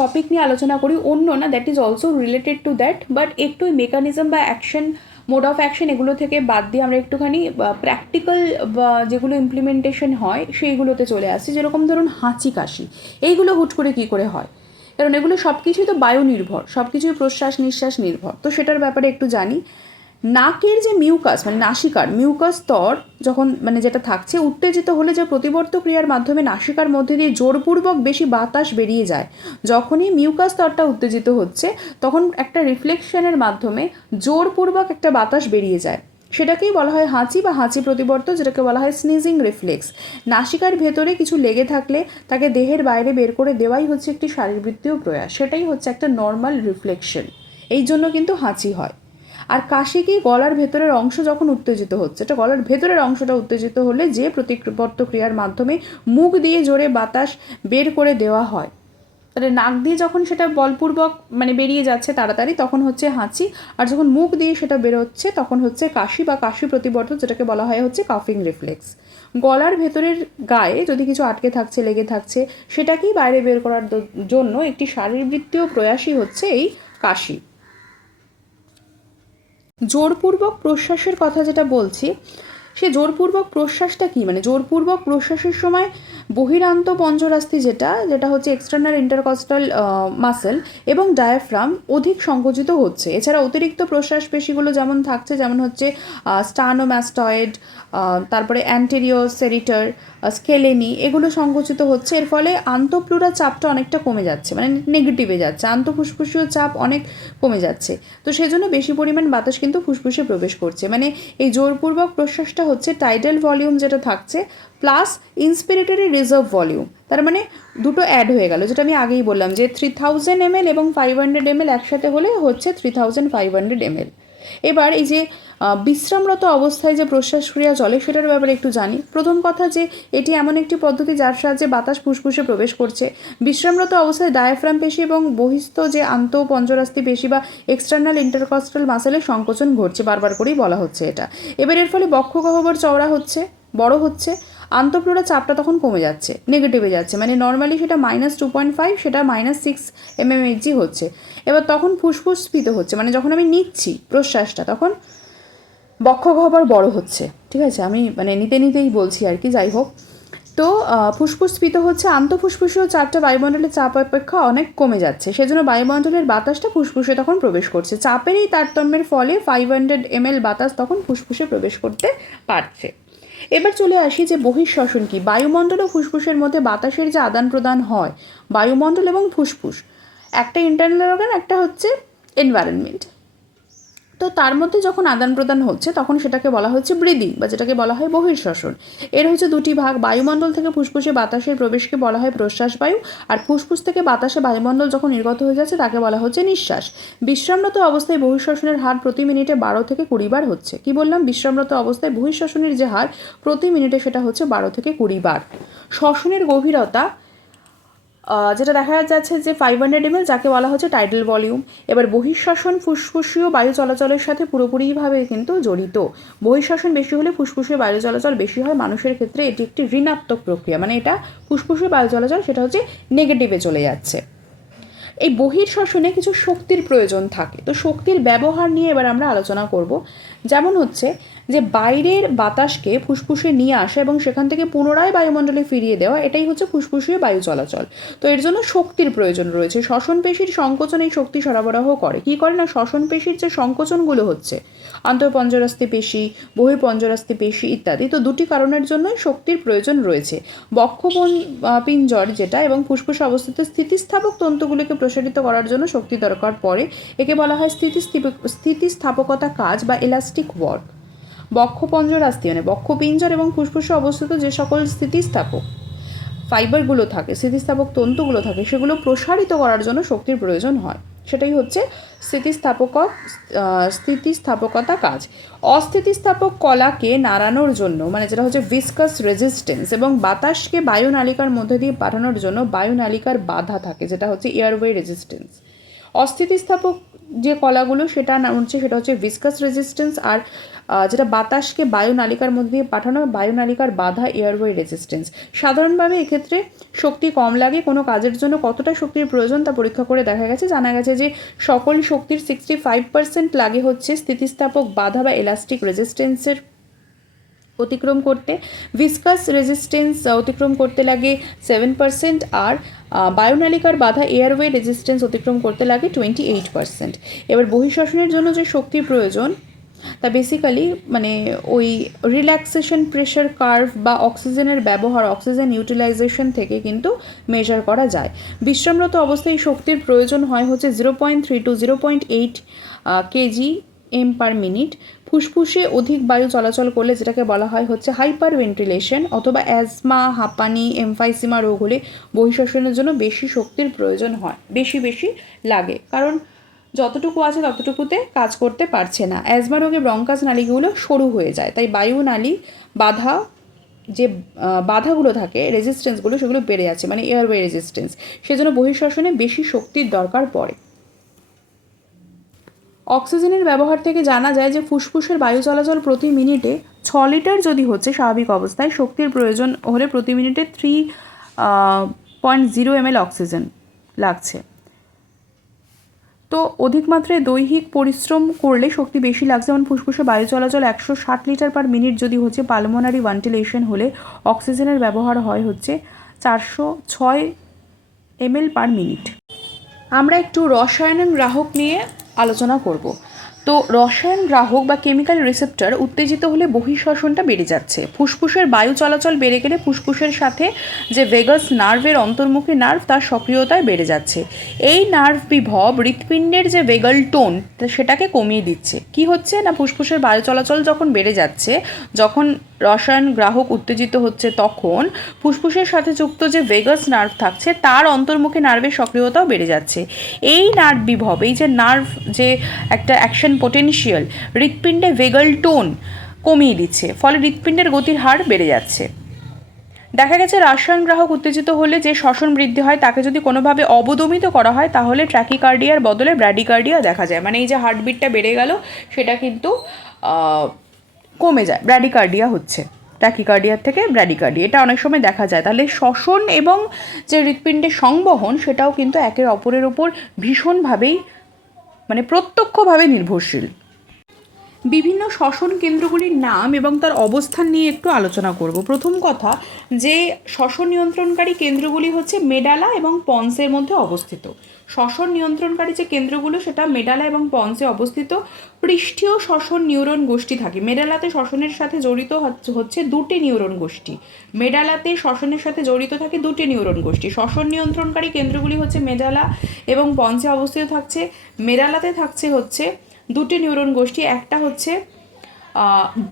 টপিক নিয়ে আলোচনা করি, অন্য না, that is also related to that, but একটু মেকানিজম বা অ্যাকশন, মোড অফ অ্যাকশন এগুলো থেকে বাদ দিয়ে আমরা একটুখানি প্র্যাকটিক্যাল বা যেগুলো ইমপ্লিমেন্টেশন হয় সেইগুলোতে চলে আসছি। যেরকম ধরুন হাঁচি কাশি, এইগুলো হুট করে কী করে হয়, কারণ এগুলো সব কিছুই তো বায়ু নির্ভর, সব কিছুই প্রশ্বাস নিঃশ্বাস নির্ভর। তো সেটার ব্যাপারে একটু জানি। নাকের যে মিউকাস মানে নাসিকার মিউকাস স্তর যখন মানে যেটা থাকছে, উত্তেজিত হলে যে প্রতিবর্ত ক্রিয়ার মাধ্যমে নাসিকার মধ্যে দিয়ে জোরপূর্বক বেশি বাতাস বেরিয়ে যায়, যখনই মিউকাস স্তরটা উত্তেজিত হচ্ছে তখন একটা রিফ্লেকশনের মাধ্যমে জোরপূর্বক একটা বাতাস বেরিয়ে যায়, সেটাকেই বলা হয় হাঁচি বা হাঁচি প্রতিবর্ত, যেটাকে বলা হয় স্নিজিং রিফ্লেক্স। নাসিকার ভেতরে কিছু লেগে থাকলে তাকে দেহের বাইরে বের করে দেওয়াই হচ্ছে একটি শারীরবৃত্তীয় প্রয়াস, সেটাই হচ্ছে একটা নর্মাল রিফ্লেকশন, এই জন্য কিন্তু হাঁচি হয়। আর কাশি কি, গলার ভেতরের অংশ যখন উত্তেজিত হচ্ছে, এটা গলার ভেতরের অংশটা উত্তেজিত হলে যে প্রতিবর্ত ক্রিয়ার মাধ্যমে মুখ দিয়ে জোরে বাতাস বের করে দেওয়া হয়, তাহলে নাক দিয়ে যখন সেটা বলপূর্বক মানে বেরিয়ে যাচ্ছে তাড়াতাড়ি, তখন হচ্ছে হাঁচি, আর যখন মুখ দিয়ে সেটা বেরোচ্ছে তখন হচ্ছে কাশি বা কাশি প্রতিবর্ত, যেটাকে বলা হয় হচ্ছে কাফিং রিফ্লেক্স। গলার ভেতরের গায়ে যদি কিছু আটকে থাকছে, লেগে থাকছে, সেটাকেই বাইরে বের করার জন্য একটি শারীরবৃত্তীয় প্রয়াসই হচ্ছে এই কাশি। জোরপূর্বক প্রশ্বাসের কথা যেটা বলছি, সে জোরপূর্বক প্রশ্বাসটা কী, মানে জোরপূর্বক প্রশ্বাসের সময় বহিরান্ত পঞ্জরাস্থি যেটা হচ্ছে এক্সটার্নাল ইন্টারকস্টাল মাসেল এবং ডায়াফ্রাম অধিক সংকুচিত হচ্ছে। এছাড়া অতিরিক্ত প্রশ্বাস পেশিগুলো যেমন থাকছে, যেমন হচ্ছে স্টার্নোম্যাস্টয়েড, তারপরে অ্যান্টেরিয়র সেরিটার, স্কেলেনি, এগুলো সংকুচিত হচ্ছে। এর ফলে আন্তঃপ্লুরাল চাপটা অনেকটা কমে যাচ্ছে, মানে নেগেটিভে যাচ্ছে, আন্তঃফুসফুসীয় চাপ অনেক কমে যাচ্ছে। তো সেজন্য বেশি পরিমাণ বাতাস কিন্তু ফুসফুসে প্রবেশ করছে। মানে এই জোরপূর্বক প্রশ্বাসটা হচ্ছে টাইডাল ভলিউম যেটা থাকছে প্লাস ইন্সপিরেটরি রিজার্ভ ভলিউম, তার মানে দুটো অ্যাড হয়ে গেল, যেটা আমি আগেই বললাম যে 3000 ml এবং 500 ml একসাথে হলে হচ্ছে 3500 ml। এবার এই যে বিশ্রামরত অবস্থায় যে প্রশ্বাস ক্রিয়া চলে সেটার ব্যাপারে একটু জানি। প্রথম কথা যে এটি এমন একটি পদ্ধতি যার সাহায্যে বাতাস ফুসফুসে প্রবেশ করছে। বিশ্রামরত অবস্থায় ডায়াফ্রাম পেশি এবং বহিস্থ যে আন্তঃপঞ্জরাস্থি পেশি বা এক্সটার্নাল ইন্টারকস্টাল মাসেলের সংকোচন ঘটছে, বারবার করেই বলা হচ্ছে এটা। এবার এর ফলে বক্ষগহ্বর চওড়া হচ্ছে, বড় হচ্ছে, আন্তঃপ্লুরাল চাপটা তখন কমে যাচ্ছে, নেগেটিভে যাচ্ছে, মানে নর্মালি সেটা -2.5 সেটা -6 mmHg হচ্ছে। এবার তখন ফুসফুস স্ফীত হচ্ছে, মানে যখন আমি নিচ্ছি প্রশ্বাসটা তখন বক্ষগহ্বর বড় হচ্ছে, ঠিক আছে, আমি মানে নিতেই বলছি আর কি, যাই হোক। তো ফুসফুস স্ফীত হচ্ছে, আন্তঃফুসফুসীয় চাপটা বায়ুমণ্ডলের চাপ অপেক্ষা অনেক কমে যাচ্ছে, সেজন্য বায়ুমণ্ডলের বাতাসটা ফুসফুসে তখন প্রবেশ করছে। চাপের এই তারতম্যের ফলে 500 ml বাতাস তখন ফুসফুসে প্রবেশ করতে পারছে। এবার চলে আসি যে বহিঃশ্বসন কি। বায়ুমণ্ডল ও ফুসফুসের মধ্যে বাতাসের যে আদান প্রদান হয়, বায়ুমণ্ডল এবং ফুসফুস, একটা ইন্টারনাল অর্গান, একটা হচ্ছে এনভায়রনমেন্ট। তো তার মধ্যে যখন আদান প্রদান হচ্ছে তখন সেটাকে বলা হচ্ছে ব্রিদিং, বা যেটাকে বলা হয় বহিঃশ্বসন। এর হচ্ছে দুটি ভাগ। বায়ুমণ্ডল থেকে ফুসফুসে বাতাসের প্রবেশকে বলা হয় প্রশ্বাস বায়ু, আর ফুসফুস থেকে বাতাসে বায়ুমণ্ডল যখন নির্গত হয়ে যাচ্ছে তাকে বলা হচ্ছে নিঃশ্বাস। বিশ্রামরত অবস্থায় বহিঃশ্বসনের হার প্রতি মিনিটে 12 থেকে 20 বার হচ্ছে। কি বললাম? বিশ্রামরত অবস্থায় বহিঃশ্বসনের যে হার প্রতি মিনিটে সেটা হচ্ছে 12 থেকে 20 বার। শ্বসনের গভীরতা যেটা দেখা যাচ্ছে যে 500 ml, যাকে বলা হচ্ছে টাইডাল ভলিউম। এবার বহিঃশ্বসন ফুসফুসীয় বায়ু চলাচলের সাথে পুরোপুরিভাবে কিন্তু জড়িত। বহিঃশ্বসন বেশি হলে ফুসফুসীয় বায়ু চলাচল বেশি হয়। মানুষের ক্ষেত্রে এটি একটি ঋণাত্মক প্রক্রিয়া, মানে এটা ফুসফুসীয় বায়ু চলাচল সেটা হচ্ছে নেগেটিভে চলে যাচ্ছে। এই বহিঃশ্বসনে কিছু শক্তির প্রয়োজন থাকে। তো শক্তির ব্যবহার নিয়ে এবার আমরা আলোচনা করব। যেমন হচ্ছে যে বাইরের বাতাসকে ফুসফুসে নিয়ে আসা এবং সেখান থেকে পুনরায় বায়ুমণ্ডলে ফিরিয়ে দেওয়া, এটাই হচ্ছে ফুসফুসীয় বায়ু চলাচল। তো এর জন্য শক্তির প্রয়োজন রয়েছে। শ্বসন পেশির সংকোচন এই শক্তি সরবরাহ করে। কী করে না, শ্বসন পেশির যে সংকোচনগুলো হচ্ছে, আন্তঃপঞ্জরাস্থি পেশি, বহিঃপঞ্জরাস্থি পেশি ইত্যাদি, তো দুটি কারণের জন্যই শক্তির প্রয়োজন রয়েছে। বক্ষ পিঞ্জর যেটা এবং ফুসফুসে অবস্থিত স্থিতিস্থাপক তন্তুগুলিকে প্রসারিত করার জন্য শক্তি দরকার পড়ে। একে বলা হয় স্থিতিস্থাপকতা কাজ বা এলাস্টিক ওয়ার্ক। বক্ষপঞ্জরাস্থি মানে বক্ষপিঞ্জর এবং ফুসফুসে অবস্থিত যে সকল স্থিতিস্থাপক ফাইবারগুলো থাকে, স্থিতিস্থাপক তন্তুগুলো থাকে, সেগুলো প্রসারিত করার জন্য শক্তির প্রয়োজন হয়। সেটাই হচ্ছে স্থিতিস্থাপকতা কাজ। অস্থিতিস্থাপক কলাকে নাড়ানোর জন্য, মানে যেটা হচ্ছে ভিসকাস রেজিস্ট্যান্স, এবং বাতাসকে বায়ুনালিকার মধ্যে দিয়ে পাঠানোর জন্য বায়ুনালিকার বাধা থাকে, যেটা হচ্ছে এয়ারওয়ে রেজিস্ট্যান্স। অস্থিতিস্থাপক যে কলাগুলো সেটা হচ্ছে ভিসকাস রেজিস্ট্যান্স, আর যেটা বাতাসকে বায়ুনালিকার মধ্যে দিয়ে পাঠানো, বায়ুনালিকার বাধা এয়ারওয়ে রেজিস্ট্যান্স। সাধারণভাবে এক্ষেত্রে শক্তি কম লাগে। কোনো কাজের জন্য কতটা শক্তির প্রয়োজন তা পরীক্ষা করে দেখা গেছে, জানা গেছে যে সকল শক্তির 65% লাগে হচ্ছে স্থিতিস্থাপক বাধা বা এলাস্টিক রেজিস্ট্যান্সের অতিক্রম করতে। ভিসকাস রেজিস্ট্যান্স অতিক্রম করতে লাগে 7%, আর বায়ুনালিকার বাধা এয়ারওয়ে রেজিস্ট্যান্স অতিক্রম করতে লাগে 28%। এবার বহিঃশ্বসনের জন্য যে শক্তির প্রয়োজন তা বেসিক্যালি মানে ওই রিল্যাক্সেশন প্রেশার কার্ভ বা অক্সিজেনের ব্যবহার, অক্সিজেন ইউটিলাইজেশন থেকে কিন্তু মেজার করা যায়। বিশ্রামরত অবস্থায় শক্তির প্রয়োজন হয় হচ্ছে 0.3 to 0.8 kg/m/min। ফুসফুসে অধিক বায়ু চলাচল করলে যেটাকে বলা হয় হচ্ছে হাইপার ভেন্টিলেশন, অথবা অ্যাজমা, হাঁপানি, এমফাইসিমা রোগ হলে বহিঃশ্বসনের জন্য বেশি শক্তির প্রয়োজন হয়, বেশি লাগে, কারণ যতটুকু আছে ততটুকুতে কাজ করতে পারছে না। অ্যাজমা রোগে ব্রঙ্কাস নালীগুলো সরু হয়ে যায়, তাই বায়ুনালী বাধা যে বাধাগুলো থাকে, রেজিস্ট্যান্সগুলো, সেগুলো বেড়ে যাচ্ছে, মানে এয়ারওয়ে রেজিস্ট্যান্স। সেজন্য বহিঃশ্বসনে বেশি শক্তির দরকার পড়ে। অক্সিজেনের ব্যবহার থেকে জানা যায় যে ফুসফুসের বায়ু চলাচল প্রতি মিনিটে 6 লিটার যদি হচ্ছে স্বাভাবিক অবস্থায়, শক্তির প্রয়োজন হলে প্রতি মিনিটে 3.0 ml অক্সিজেন লাগছে। তো অধিক মাত্রায় দৈহিক পরিশ্রম করলে শক্তি বেশি লাগছে, যেমন ফুসফুসে বায়ু চলাচল 160 লিটার/মিনিট যদি হচ্ছে পালমোনারি ভেন্টিলেশন হলে অক্সিজেনের ব্যবহার হয় হচ্ছে 406 ml/মিনিট। আমরা একটু রসায়ন গ্রাহক নিয়ে আলোচনা করব। তো রসায়ন গ্রাহক বা কেমিক্যাল রিসেপ্টর উত্তেজিত হলে বহিঃশ্বসনটা বেড়ে যাচ্ছে। ফুসফুসের বায়ু চলাচল বেড়ে গেলে ফুসফুসের সাথে যে ভেগাস নার্ভের অন্তর্মুখী নার্ভ, তার সক্রিয়তায় বেড়ে যাচ্ছে। এই নার্ভ বিভব হৃৎপিণ্ডের যে ভেগাল টোন সেটাকে কমিয়ে দিচ্ছে। কি হচ্ছে না, ফুসফুসের বায়ু চলাচল যখন বেড়ে যাচ্ছে, যখন রসায়ন গ্রাহক উত্তেজিত হচ্ছে, তখন ফুসফুসের সাথে যুক্ত যে ভেগাস নার্ভ থাকছে তার অন্তর্মুখী নার্ভের সক্রিয়তাও বেড়ে যাচ্ছে। এই নার্ভ বিভব, এই যে নার্ভ যে একটা অ্যাকশন পোটেনশিয়াল, হৃৎপিণ্ডে ভেগাল টোন কমিয়ে দিচ্ছে, ফলে হৃৎপিণ্ডের গতির হার বেড়ে যাচ্ছে। দেখা গেছে রসায়ন গ্রাহক উত্তেজিত হলে যে শ্বসন বৃদ্ধি হয় তাকে যদি কোনোভাবে অবদমিত করা হয় তাহলে ট্র্যাকিকার্ডিয়ার বদলে ব্র্যাডিকার্ডিয়া দেখা যায়, মানে এই যে হার্টবিটটা বেড়ে গেল সেটা কিন্তু কমে যায়, ব্র্যাডিকার্ডিয়া হচ্ছে। ট্র্যাকিকার্ডিয়ার থেকে ব্র্যাডিকার্ডিয়া, এটা অনেক সময় দেখা যায়। তাহলে শ্বসন এবং যে হৃৎপিণ্ডের সংবহন সেটাও কিন্তু একে অপরের ওপর ভীষণভাবেই, মানে প্রত্যক্ষভাবে নির্ভরশীল। বিভিন্ন শ্বসন কেন্দ্রগুলির নাম এবং তার অবস্থান নিয়ে একটু আলোচনা করব। প্রথম কথা, যে শ্বসন নিয়ন্ত্রণকারী কেন্দ্রগুলি হচ্ছে মেডালা এবং পন্সের মধ্যে অবস্থিত। শ্বসন নিয়ন্ত্রণকারী যে কেন্দ্রগুলো সেটা মেডালা এবং পন্সে অবস্থিত। পৃষ্ঠীয় শ্বসন নিউরন গোষ্ঠী থাকে। মেডালাতে শ্বসনের সাথে জড়িত হচ্ছে দুটি নিউরন গোষ্ঠী। মেডালাতে শ্বসনের সাথে জড়িত থাকে দুটি নিউরন গোষ্ঠী। শ্বসন নিয়ন্ত্রণকারী কেন্দ্রগুলি হচ্ছে মেডালা এবং পন্সে অবস্থিত থাকছে। মেডালাতে থাকছে হচ্ছে দুটি নিউরন গোষ্ঠী, একটা হচ্ছে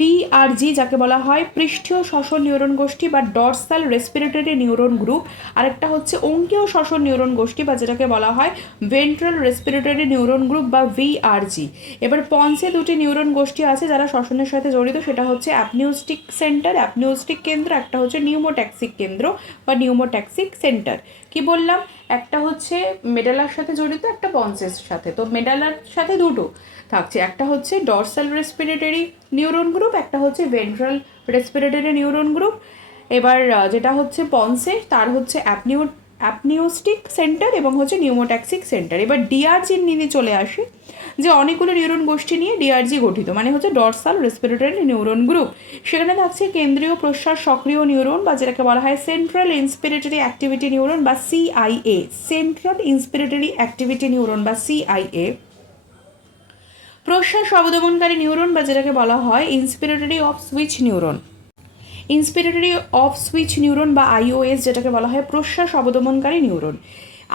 ডিআরজি যাকে বলা হয় পৃষ্ঠীয় শ্বসন নিউরন গোষ্ঠী বা ডরসাল রেসপিরেটরি নিউরন গ্রুপ, আরেকটা হচ্ছে অঙ্কীয় শ্বসন নিউরন গোষ্ঠী বা যেটাকে বলা হয় ভেন্ট্রাল রেসপিরেটরি নিউরন গ্রুপ বা ভিআরজি। এবার পন্সে দুটি নিউরন গোষ্ঠী আছে যারা শ্বসনের সাথে জড়িত, সেটা হচ্ছে অ্যাপনিউস্টিক সেন্টার, অ্যাপনিউস্টিক কেন্দ্র, একটা হচ্ছে নিউমোট্যাক্সিক কেন্দ্র বা নিউমোট্যাক্সিক সেন্টার। কি বললাম, একটা হচ্ছে মেডালার সাথে জড়িত, একটা পন্সের সাথে। তো মেডালার সাথে দুটো থাকছে, একটা হচ্ছে ডরসাল রেসপিরেটরি নিউরন গ্রুপ, একটা হচ্ছে ভেন্ট্রাল রেসপিরেটরি নিউরন গ্রুপ। এবার যেটা হচ্ছে পন্সে তার হচ্ছে অ্যাপনিউস্টিক সেন্টার এবং হচ্ছে নিউমোট্যাক্সিক সেন্টার। এবার ডিআরজি নিয়ে চলে আসি, যে অনেকগুলো নিউরন গোষ্ঠী নিয়ে ডিআরজি গঠিত, মানে হচ্ছে ডরসাল রেসপিরেটরি নিউরন গ্রুপ। সেখানে থাকছে কেন্দ্রীয় প্রশ্বাস সক্রিয় নিউরন বা যেটাকে বলা হয় সেন্ট্রাল ইন্সপিরেটরি অ্যাক্টিভিটি নিউরন বা CIA, central inspiratory activity neuron বা সিআইএ। প্রশ্বাস অবদমনকারী নিউরন বা যেটাকে বলা হয় inspiratory off switch neuron, inspiratory off switch neuron বা আইওএস, যেটাকে বলা হয় প্রশ্বাস অবদমনকারী নিউরন।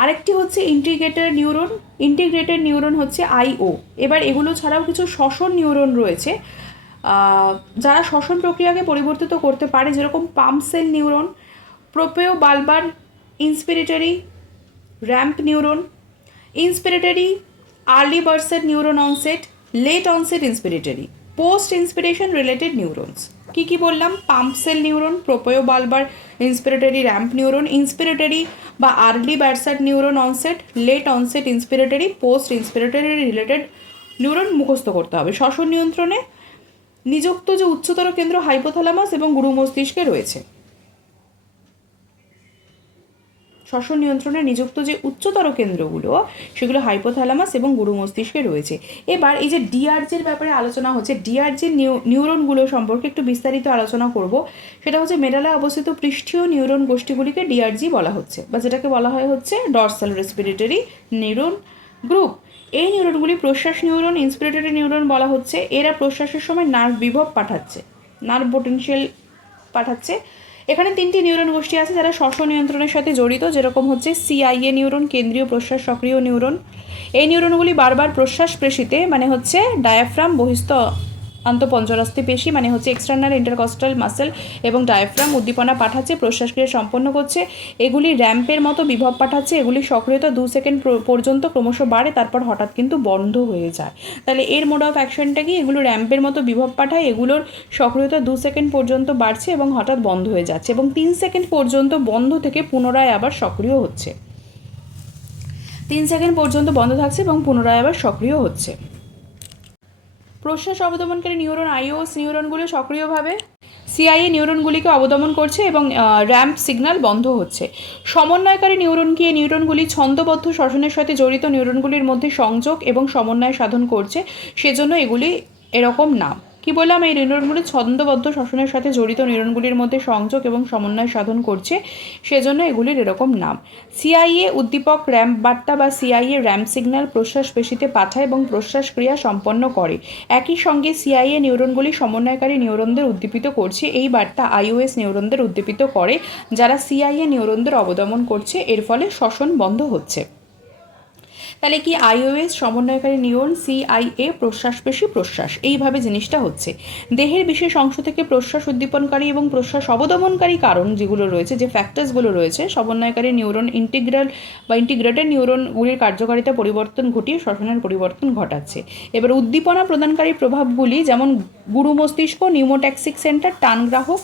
আরেকটি হচ্ছে ইন্টিগ্রেটেড নিউরন, ইন্টিগ্রেটেড নিউরন হচ্ছে আইও। এবার এগুলো ছাড়াও কিছু শ্বসন নিউরন রয়েছে যারা শ্বসন প্রক্রিয়াকে পরিবর্তিত করতে পারে, যেরকম pump cell neuron, propriobulbar inspiratory ramp neuron, inspiratory early burst neuron onset, late onset inspiratory, post inspiration related neurons. কী কী বললাম? Pump cell neuron, propriobulbar inspiratory ramp neuron, inspiratory বা early burst neuron onset, late onset inspiratory, post inspiratory related neuron মুখস্থ করতে হবে। শ্বসন নিয়ন্ত্রণে নিযুক্ত যে উচ্চতর কেন্দ্র হাইপোথ্যালামাস এবং গুরু মস্তিষ্কে রয়েছে। শ্বসন নিয়ন্ত্রণে নিযুক্ত যে উচ্চতর কেন্দ্রগুলো সেগুলো হাইপোথ্যালামাস এবং গুরু মস্তিষ্কে রয়েছে। এবার এই যে ডিআরজির ব্যাপারে আলোচনা হচ্ছে, ডিআরজির নিউরনগুলো সম্পর্কে একটু বিস্তারিত আলোচনা করব। সেটা হচ্ছে মেডালায় অবস্থিত পৃষ্ঠীয় নিউরন গোষ্ঠীগুলিকে ডিআরজি বলা হচ্ছে বা যেটাকে বলা হয় হচ্ছে ডরসাল রেসপিরেটরি নিউরন গ্রুপ। এই নিউরনগুলি প্রশ্বাস নিউরন, ইন্সপিরেটরি নিউরন বলা হচ্ছে। এরা প্রশ্বাসের সময় নার্ভ বিভব পাঠাচ্ছে, নার্ভ পোটেনশিয়াল পাঠাচ্ছে। এখানে তিনটি নিউরন গোষ্ঠী আছে যারা শ্বসন নিয়ন্ত্রণের সাথে জড়িত, যেরকম হচ্ছে সিআইএ নিউরন, কেন্দ্রীয় প্রশ্বাস সক্রিয় নিউরন। এই নিউরনগুলি বারবার প্রশ্বাস পেশিতে, মানে হচ্ছে ডায়াফ্রাম, বহিস্থ আন্তঃপঞ্জরাস্থি পেশি মানে হচ্ছে এক্সটার্নাল ইন্টারকস্টাল মাসেল এবং ডায়াফ্রাম উদ্দীপনা পাঠাচ্ছে, প্রশ্বাসক্রিয়া সম্পন্ন করছে। এগুলি র্যাম্পের মতো বিভব পাঠাচ্ছে। এগুলি সক্রিয়তা 2 সেকেন্ড পর্যন্ত ক্রমশ বাড়ে, তারপর হঠাৎ কিন্তু বন্ধ হয়ে যায়। তাহলে এর মোড অফ অ্যাকশনটা কি? এগুলো র্যাম্পের মতো বিভব পাঠায়, এগুলোর সক্রিয়তা 2 সেকেন্ড পর্যন্ত বাড়ছে এবং হঠাৎ বন্ধ হয়ে যাচ্ছে এবং 3 সেকেন্ড পর্যন্ত বন্ধ থেকে পুনরায় আবার সক্রিয় হচ্ছে। 3 সেকেন্ড পর্যন্ত বন্ধ থাকছে এবং পুনরায় আবার সক্রিয় হচ্ছে। প্রশ্বাস অবদমনকারী নিউরন আইওএস নিউরনগুলো সক্রিয়ভাবে সিআইএ নিউরনগুলিকে অবদমন করছে এবং র্যাম্প সিগন্যাল বন্ধ হচ্ছে। সমন্বয়কারী নিউরন কি? এই নিউরনগুলি ছন্দবদ্ধ শ্বসনের সাথে জড়িত নিউরনগুলির মধ্যে সংযোগ এবং সমন্বয় সাধন করছে, সেজন্য এগুলি এরকম নাম। কি বললাম? এই নিউরনগুলি ছন্দবদ্ধ শ্বসনের সাথে জড়িত নিউরনগুলির মধ্যে সংযোগ এবং সমন্বয় সাধন করছে, সেজন্য এগুলির এরকম নাম। সিআইএ উদ্দীপক র্যাম্প বার্তা বা সিআইএ র্যাম্প সিগন্যাল প্রশ্বাস পেশিতে পাঠায় এবং প্রশ্বাস ক্রিয়া সম্পন্ন করে। একই সঙ্গে সিআইএ নিউরনগুলি সমন্বয়কারী নিউরনদের উদ্দীপিত করছে। এই বার্তা আইওএস নিউরনদের উদ্দীপিত করে, যারা সিআইএ নিউরনদের অবদমন করছে। এর ফলে শ্বসন বন্ধ হচ্ছে। তাহলে কি আইওএস সমন্বয়কারী নিউরন, সিআইএ প্রশ্বাস পেশি প্রশ্বাস, এইভাবে জিনিসটা হচ্ছে। দেহের বিশেষ অংশ থেকে প্রশ্বাস উদ্দীপনকারী এবং প্রশ্বাস অবদমনকারী কারণ যেগুলো রয়েছে, যে ফ্যাক্টরসগুলো রয়েছে, সমন্বয়কারী নিউরন ইন্টিগ্রাল বা ইন্টিগ্রেটেড নিউরনগুলির কার্যকারিতা পরিবর্তন ঘটিয়ে শ্বসনের পরিবর্তন ঘটাচ্ছে। এবার উদ্দীপনা প্রদানকারী প্রভাবগুলি যেমন গুরু মস্তিষ্ক, নিউমোট্যাক্সিক সেন্টার, টানগ্রাহক,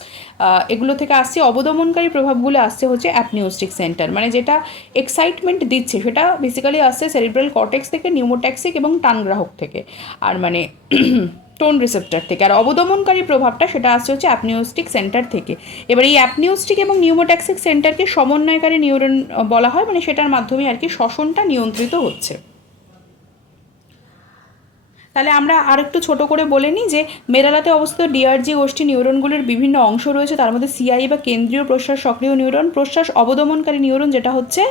এগুলো থেকে আসছে। অবদমনকারী প্রভাবগুলো আসছে হচ্ছে অ্যাপনিউস্টিক সেন্টার, মানে যেটা এক্সাইটমেন্ট দিচ্ছে সেটা বেসিক্যালি আসছে সেরিব্রাল কর্টেক্স থেকে, নিউমোট্যাক্সিক এবং টানগ্রাহক থেকে, আর মানে টোন রিসেপ্টর থেকে। আর অবদমনকারী প্রভাবটা সেটা আসছে হচ্ছে অ্যাপনিউস্টিক সেন্টার থেকে। এবার এই অ্যাপনিউস্টিক এবং নিউমোট্যাক্সিক সেন্টারকে সমন্বয়কারী নিউরন বলা হয়, মানে সেটার মাধ্যমে আর কি শ্বসনটা নিয়ন্ত্রিত হচ্ছে। তাহলে আমরা আরেকটু ছোট করে বলে নিই যে মেরালাতে অবস্থিত ডিআরজি গোষ্ঠী নিউরনগুলির বিভিন্ন অংশ রয়েছে, তার মধ্যে সিআই বা কেন্দ্রীয় প্রশ্বাস সক্রিয় নিউরন, প্রশ্বাস অবদমনকারী নিউরন যেটা হচ্ছে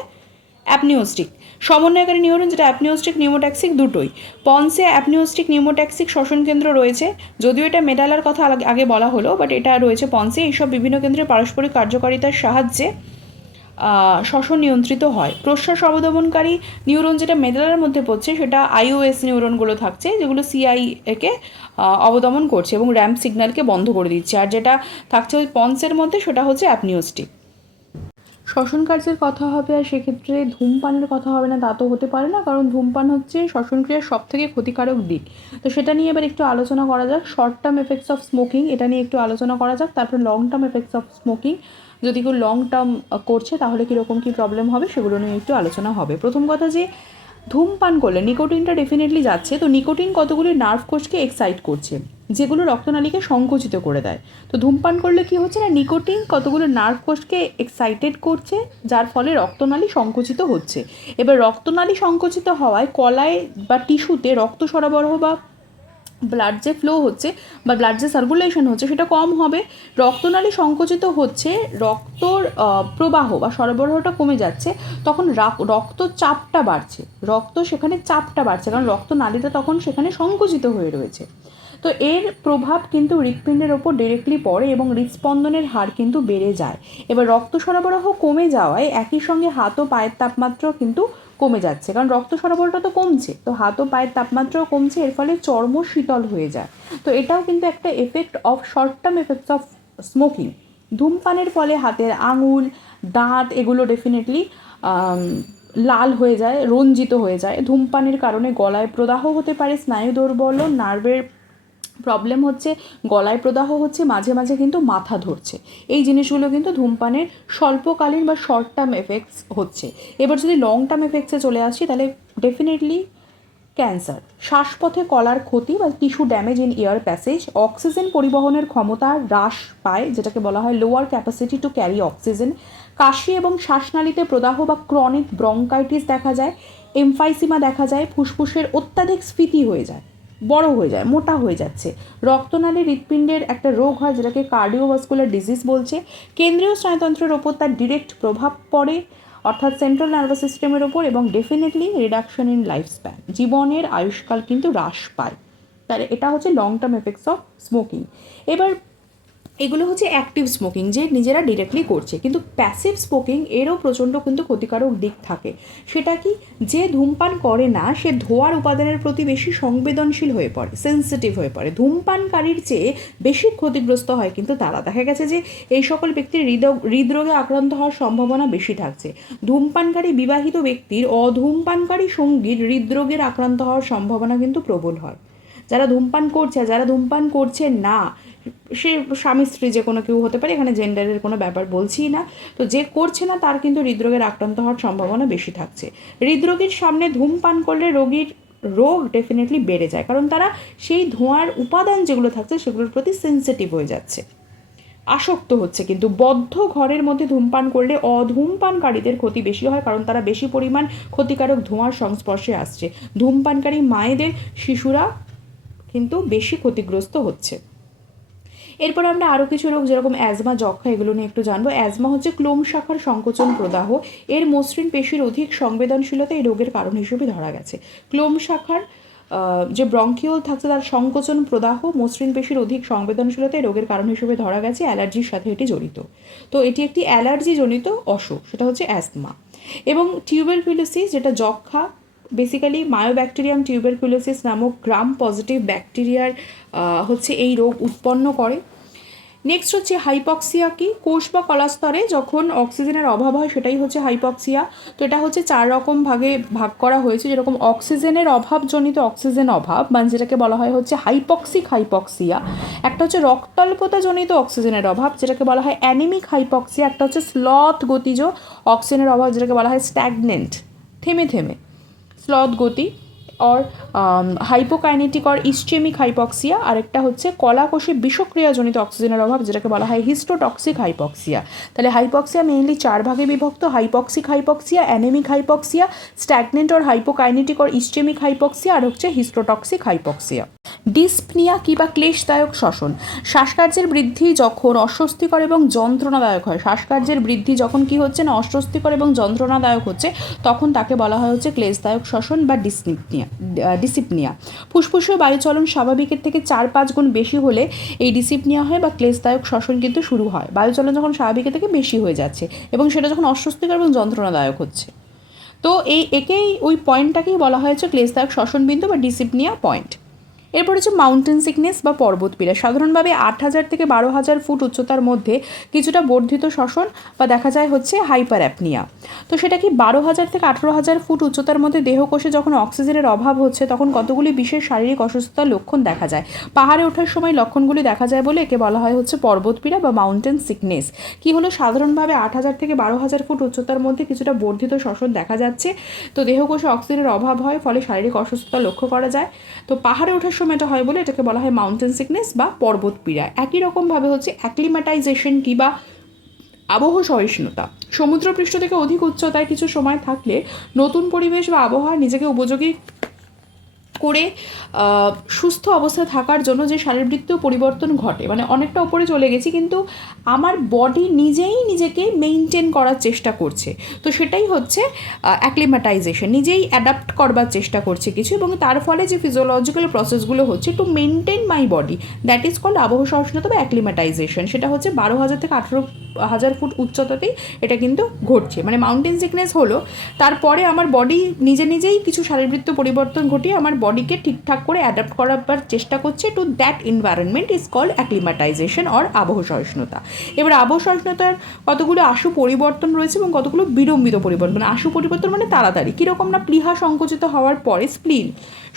অ্যাপনিওস্টিক, সমন্বয়কারী নিউরন যেটা অ্যাপনিওস্টিক নিউমোট্যাক্সিক দুটোই। পন্সে অ্যাপনিওস্টিক নিউমোট্যাক্সিক শ্বসন কেন্দ্র রয়েছে, যদিও এটা মেডালার কথা আগে বলা হলো, বাট এটা রয়েছে পন্সে। এইসব বিভিন্ন কেন্দ্রের পারস্পরিক কার্যকারিতার সাহায্যে শ্বসন নিয়ন্ত্রিত হয়। প্রশ্বাস অবদমনকারী নিউরন যেটা মেডালার মধ্যে পড়ছে সেটা আইওএস নিউরনগুলো থাকছে, যেগুলো সিআই একে অবদমন করছে এবং র্যাম্প সিগন্যালকে বন্ধ করে দিচ্ছে। আর যেটা থাকছে ওই পন্সের মধ্যে সেটা হচ্ছে অ্যাপনিওস্টিক। শ্বসন কার্যের কথা হবে, আর সেক্ষেত্রে ধূমপানের কথা হবে না তা তো হতে পারে না, কারণ ধূমপান হচ্ছে শ্বসনক্রিয়ার সবথেকে ক্ষতিকারক দিক। তো সেটা নিয়ে এবার একটু আলোচনা করা যাক। Short term effects of smoking, এটা নিয়ে একটু আলোচনা করা যাক। তারপর long term effects of smoking, যদি কেউ লং টার্ম করছে তাহলে কীরকম কী প্রবলেম হবে সেগুলো নিয়ে একটু আলোচনা হবে। প্রথম কথা যে ধূমপান করলে নিকোটিনটা ডেফিনেটলি যাচ্ছে, তো নিকোটিন কতগুলি নার্ভ কোষকে এক্সাইট করছে, যেগুলো রক্তনালীকে সংকুচিত করে দেয়। তো ধূমপান করলে কি হচ্ছে না, নিকোটিন কতগুলো নার্ভ কোষকে এক্সাইটেড করছে, যার ফলে রক্তনালী সংকুচিত হচ্ছে। এবার রক্তনালী সংকুচিত হওয়ায় কলায় বা টিস্যুতে রক্ত সরবরাহ বা ব্লাড যে ফ্লো হচ্ছে বা ব্লাড যে সার্কুলেশন হচ্ছে সেটা কম হবে। রক্তনালী সংকুচিত হচ্ছে, রক্তর প্রবাহ বা সরবরাহটা কমে যাচ্ছে, তখন রক্তচাপটা বাড়ছে, সেখানে চাপটা বাড়ছে, কারণ রক্তনালীটা তখন সেখানে সংকুচিত হয়ে রয়েছে। তো এর প্রভাব কিন্তু হৃৎপিণ্ডের ওপর ডিরেক্টলি পড়ে এবং হৃদস্পন্দনের হার কিন্তু বেড়ে যায়। এবার রক্ত সরবরাহ কমে যাওয়ায় একই সঙ্গে হাত ও পায়ের তাপমাত্রাও কিন্তু কমে যাচ্ছে, কারণ রক্ত সরবরাহটা তো কমছে, তো হাত ও পায়ের তাপমাত্রাও কমছে, এর ফলে চর্ম শীতল হয়ে যায়। তো এটাও কিন্তু একটা effect of short term effects of smoking. ধূমপানের ফলে হাতের আঙুল, দাঁত এগুলো ডেফিনেটলি লাল হয়ে যায়, রঞ্জিত হয়ে যায়। ধূমপানের কারণে গলায় প্রদাহ হতে পারে, স্নায়ু দুর্বলন, নার্ভের প্রবলেম হচ্ছে, গলায় প্রদাহ হচ্ছে, মাঝে মাঝে কিন্তু মাথা ধরছে। এই জিনিসগুলো কিন্তু ধূমপানের স্বল্পকালীন বা শর্ট টার্ম এফেক্টস হচ্ছে। এবার যদি লং টার্ম এফেক্টসে চলে আসি, তাহলে ডেফিনেটলি ক্যান্সার, শ্বাসপথে কলার ক্ষতি বা tissue damage in air passage, oxygen পরিবহনের ক্ষমতা হ্রাস পায়, যেটাকে বলা হয় lower capacity to carry oxygen, কাশি এবং শ্বাসনালীতে প্রদাহ বা ক্রনিক ব্রঙ্কাইটিস দেখা যায়, এমফাইসিমা দেখা যায়, ফুসফুসের অত্যাধিক স্ফীতি হয়ে যায়, বড় হয়ে যায়, মোটা হয়ে যাচ্ছে, রক্তনালী হৃৎপিণ্ডের একটা রোগ হয় যেটাকে কার্ডিওভাস্কুলার ডিজিজ বলছে, কেন্দ্রীয় স্নায়ুতন্ত্রের ওপর তার ডিরেক্ট প্রভাব পড়ে, অর্থাৎ সেন্ট্রাল নার্ভাস সিস্টেমের ওপর, এবং definitely reduction in life span, জীবনের আয়ুষ্কাল কিন্তু হ্রাস পায়। তাহলে এটা হচ্ছে long term effects of smoking. এবার এগুলো হচ্ছে অ্যাক্টিভ স্মোকিং, যে নিজেরা ডিরেক্টলি করছে, কিন্তু প্যাসিভ স্মোকিং এরও প্রচণ্ড কিন্তু ক্ষতিকারক দিক থাকে। সেটা কি, যে ধূমপান করে না সে ধোঁয়ার উপাদানের প্রতি বেশি সংবেদনশীল হয়ে পড়ে, সেন্সিটিভ হয়ে পড়ে। ধূমপানকারীর চেয়ে বেশি ক্ষতিগ্রস্ত হয় কিন্তু তারা। দেখা গেছে যে এই সকল ব্যক্তির হৃদরোগে আক্রান্ত হওয়ার সম্ভাবনা বেশি থাকছে। ধূমপানকারী বিবাহিত ব্যক্তির অধূমপানকারী সঙ্গীর হৃদরোগের আক্রান্ত হওয়ার সম্ভাবনা কিন্তু প্রবল হয়। যারা ধূমপান করছে আর যারা ধূমপান করছে না, সে স্বামী স্ত্রী যে কোনো কেউ হতে পারে, এখানে জেন্ডারের কোনো ব্যাপার বলছি না, তো যে করছে না তার কিন্তু হৃদরোগের আক্রান্ত হওয়ার সম্ভাবনা বেশি থাকছে। হৃদরোগীর সামনে ধূমপান করলে রোগ ডেফিনেটলি বেড়ে যায়, কারণ তারা সেই ধোঁয়ার উপাদান যেগুলো থাকছে সেগুলোর প্রতি সেন্সিটিভ হয়ে যাচ্ছে, আসক্ত হচ্ছে। কিন্তু বদ্ধ ঘরের মধ্যে ধূমপান করলে অধূমপানকারীদের ক্ষতি বেশি হয়, কারণ তারা বেশি পরিমাণ ক্ষতিকারক ধোঁয়ার সংস্পর্শে আসছে। ধূমপানকারী মায়েদের শিশুরা কিন্তু বেশি ক্ষতিগ্রস্ত হচ্ছে। এরপর আমরা আরও কিছু রোগ যেরকম অ্যাজমা, যক্ষা এগুলো নিয়ে একটু জানবো। অ্যাজমা হচ্ছে ক্লোম শাখার সংকোচন প্রদাহ, এর মসৃণ পেশির অধিক সংবেদনশীলতা এই রোগের কারণ হিসেবে ধরা গেছে। ক্লোম শাখার যে ব্রঙ্কিওল থাকছে তার সংকোচন প্রদাহ, মসৃণ পেশির অধিক সংবেদনশীলতা এই রোগের কারণ হিসেবে ধরা গেছে। অ্যালার্জির সাথে এটি জড়িত, তো এটি একটি অ্যালার্জিজনিত অসুখ, সেটা হচ্ছে অ্যাজমা। এবং টিউবারকুলোসিস যেটা যক্ষা, বেসিক্যালি মায়োব্যাকটেরিয়াম টিউবারকুলোসিস নামক গ্রাম পজিটিভ ব্যাকটেরিয়ার হচ্ছে এই রোগ উৎপন্ন করে। নেক্সট হচ্ছে হাইপক্সিয়া। কি, কোষ বা কলাস্তরে যখন অক্সিজেনের অভাব হয় সেটাই হচ্ছে হাইপক্সিয়া। তো এটা হচ্ছে 4 রকম ভাগ করা হয়েছে, যেরকম অক্সিজেনের অভাবজনিত অক্সিজেন অভাব, মানে যেটাকে বলা হয় হচ্ছে হাইপক্সিয়া। একটা হচ্ছে রক্তাল্পতাজনিত অক্সিজেনের অভাব, যেটাকে বলা হয় অ্যানিমিক হাইপক্সিয়া। একটা হচ্ছে স্লথ গতিজ অক্সিজেনের অভাব, যেটাকে বলা হয় স্ট্যাগনেন্ট, থেমে স্লথ গতি। Or hypokinetic or ischemic hypoxia, আরেকটা হচ্ছে কলাকোষে বিষক্রিয়াজনিত অক্সিজেনের অভাব, যেটাকে বলা হয় হিস্টোটক্সিক হাইপক্সিয়া। তাহলে হাইপক্সিয়া মেইনলি 4 ভাগে বিভক্ত: hypoxic hypoxia, anemic hypoxia, stagnant or hypokinetic or ischemic hypoxia, আর হচ্ছে হিস্টোটক্সিক হাইপক্সিয়া। ডিসপনিয়া কি বা ক্লেশদায়ক শ্বসন, শ্বাসকার্যের বৃদ্ধি যখন অস্বস্তিকর এবং যন্ত্রণাদায়ক হয়, শ্বাসকার্যের বৃদ্ধি যখন কি হচ্ছে না অস্বস্তিকর এবং যন্ত্রণাদায়ক হচ্ছে, তখন তাকে বলা হয় হচ্ছে ক্লেশদায়ক শ্বসন বা ডিসিপনিয়া। ফুসফুসীয় বায়ুচলন স্বাভাবিকের থেকে 4-5 গুণ বেশি হলে এই ডিসিপনিয়া হয় বা ক্লেশদায়ক শ্বসন কিন্তু শুরু হয়। বায়ুচলন যখন স্বাভাবিকের থেকে বেশি হয়ে যাচ্ছে এবং সেটা যখন অস্বস্তিকর এবং যন্ত্রণাদায়ক হচ্ছে, তো একেই ওই পয়েন্টটাকেই বলা হয়েছে ক্লেশদায়ক শ্বসন বিন্দু বা ডিসিপনিয়া পয়েন্ট। এরপর হচ্ছে মাউন্টেন সিকনেস বা পর্বতপীড়া। সাধারণভাবে 8,000 থেকে 12,000 ফুট উচ্চতার মধ্যে কিছুটা বর্ধিত শ্বসন বা দেখা যায় হচ্ছে হাইপার অ্যাপনিয়া। তো সেটা কি 12,000 থেকে 18,000 ফুট উচ্চতার মধ্যে দেহকোষে যখন অক্সিজেনের অভাব হচ্ছে তখন কতগুলি বিশেষ শারীরিক অসুস্থতার লক্ষণ দেখা যায়। পাহাড়ে ওঠার সময় লক্ষণগুলি দেখা যায় বলে একে বলা হয় হচ্ছে পর্বতপীড়া বা মাউন্টেন সিকনেস। কি হলো, সাধারণভাবে 8,000 থেকে 12,000 ফুট উচ্চতার মধ্যে কিছুটা বর্ধিত শ্বসন দেখা যাচ্ছে, তো দেহকোষে অক্সিজেনের অভাব হয়, ফলে শারীরিক অসুস্থতা লক্ষ্য করা যায়। তো পাহাড়ে ওঠার সময় এটা হয় বলে এটাকে বলা হয় মাউন্টেন সিকনেস বা পর্বতপীড়া। একই রকমভাবে হচ্ছে অ্যাক্লিম্যাটাইজেশন কি বা আবহ সহিষ্ণুতা। সমুদ্রপৃষ্ঠ থেকে অধিক উচ্চতায় কিছু সময় থাকলে নতুন পরিবেশ বা আবহাওয়া নিজেকে উপযোগী করে সুস্থ অবস্থায় থাকার জন্য যে শারীরবৃত্তীয় পরিবর্তন ঘটে, মানে অনেকটা উপরে চলে গেছি কিন্তু আমার বডি নিজেই নিজেকে মেইনটেন করার চেষ্টা করছে, তো সেটাই হচ্ছে অ্যাক্লিম্যাটাইজেশন, নিজেই অ্যাডাপ্ট করবার চেষ্টা করছে কিছু, এবং তার ফলে যে ফিজিওলজিক্যাল প্রসেসগুলো হচ্ছে to maintain my body, that is called আবহ সহিষ্ণুতা বা অ্যাক্লিম্যাটাইজেশন। সেটা হচ্ছে 12,000 থেকে 18,000 ফুট উচ্চতাতেই এটা কিন্তু ঘটছে। মানে মাউন্টেন সিকনেস হলো, তারপরে আমার বডি নিজে নিজেই কিছু শারীরবৃত্তীয় পরিবর্তন ঘটিয়ে আমার বডিকে ঠিকঠাক করে অ্যাডাপ্ট করাবার চেষ্টা করছে to that environment is called acclimatization or আবহ সহিষ্ণুতা। এবার আবহ সহিষ্ণুতার কতগুলো আশু পরিবর্তন রয়েছে এবং কতগুলো বিলম্বিত পরিবর্তন। মানে আশু পরিবর্তন মানে তাড়াতাড়ি, কীরকম না, প্লীহা সংকুচিত হওয়ার পরে স্প্লিন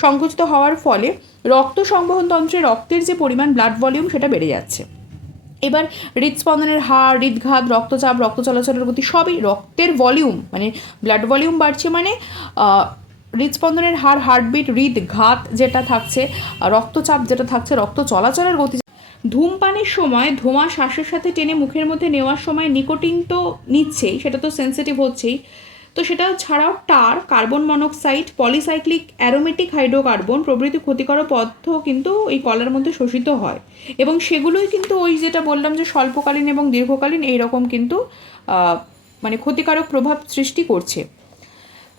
সংকুচিত হওয়ার ফলে রক্ত সংবহন তন্ত্রে রক্তের যে পরিমাণ ব্লাড ভলিউম সেটা বেড়ে যাচ্ছে। এবার হৃদস্পন্দনের হার, হৃদঘাত, রক্তচাপ, রক্ত চলাচলের গতি সবই রক্তের ভলিউম, মানে ব্লাড ভলিউম বাড়ছে, মানে হৃদস্পন্দনের হার, হার্টবিট, হৃদঘাত যেটা থাকছে, রক্তচাপ যেটা থাকছে, রক্ত চলাচলের গতি। ধূমপানের সময় ধোঁয়া শ্বাসের সাথে টেনে মুখের মধ্যে নেওয়ার সময় নিকোটিন তো নিচ্ছেই, সেটা তো সেন্সিটিভ হচ্ছেই, তো সেটা ছাড়াও টার, carbon monoxide, polycyclic aromatic hydrocarbon প্রভৃতি ক্ষতিকর পদার্থ কিন্তু এই কলার মধ্যে শোষিত হয়, এবং সেগুলোই কিন্তু ওই যেটা বললাম যে স্বল্পকালীন এবং দীর্ঘকালীন এইরকম কিন্তু মানে ক্ষতিকারক প্রভাব সৃষ্টি করছে।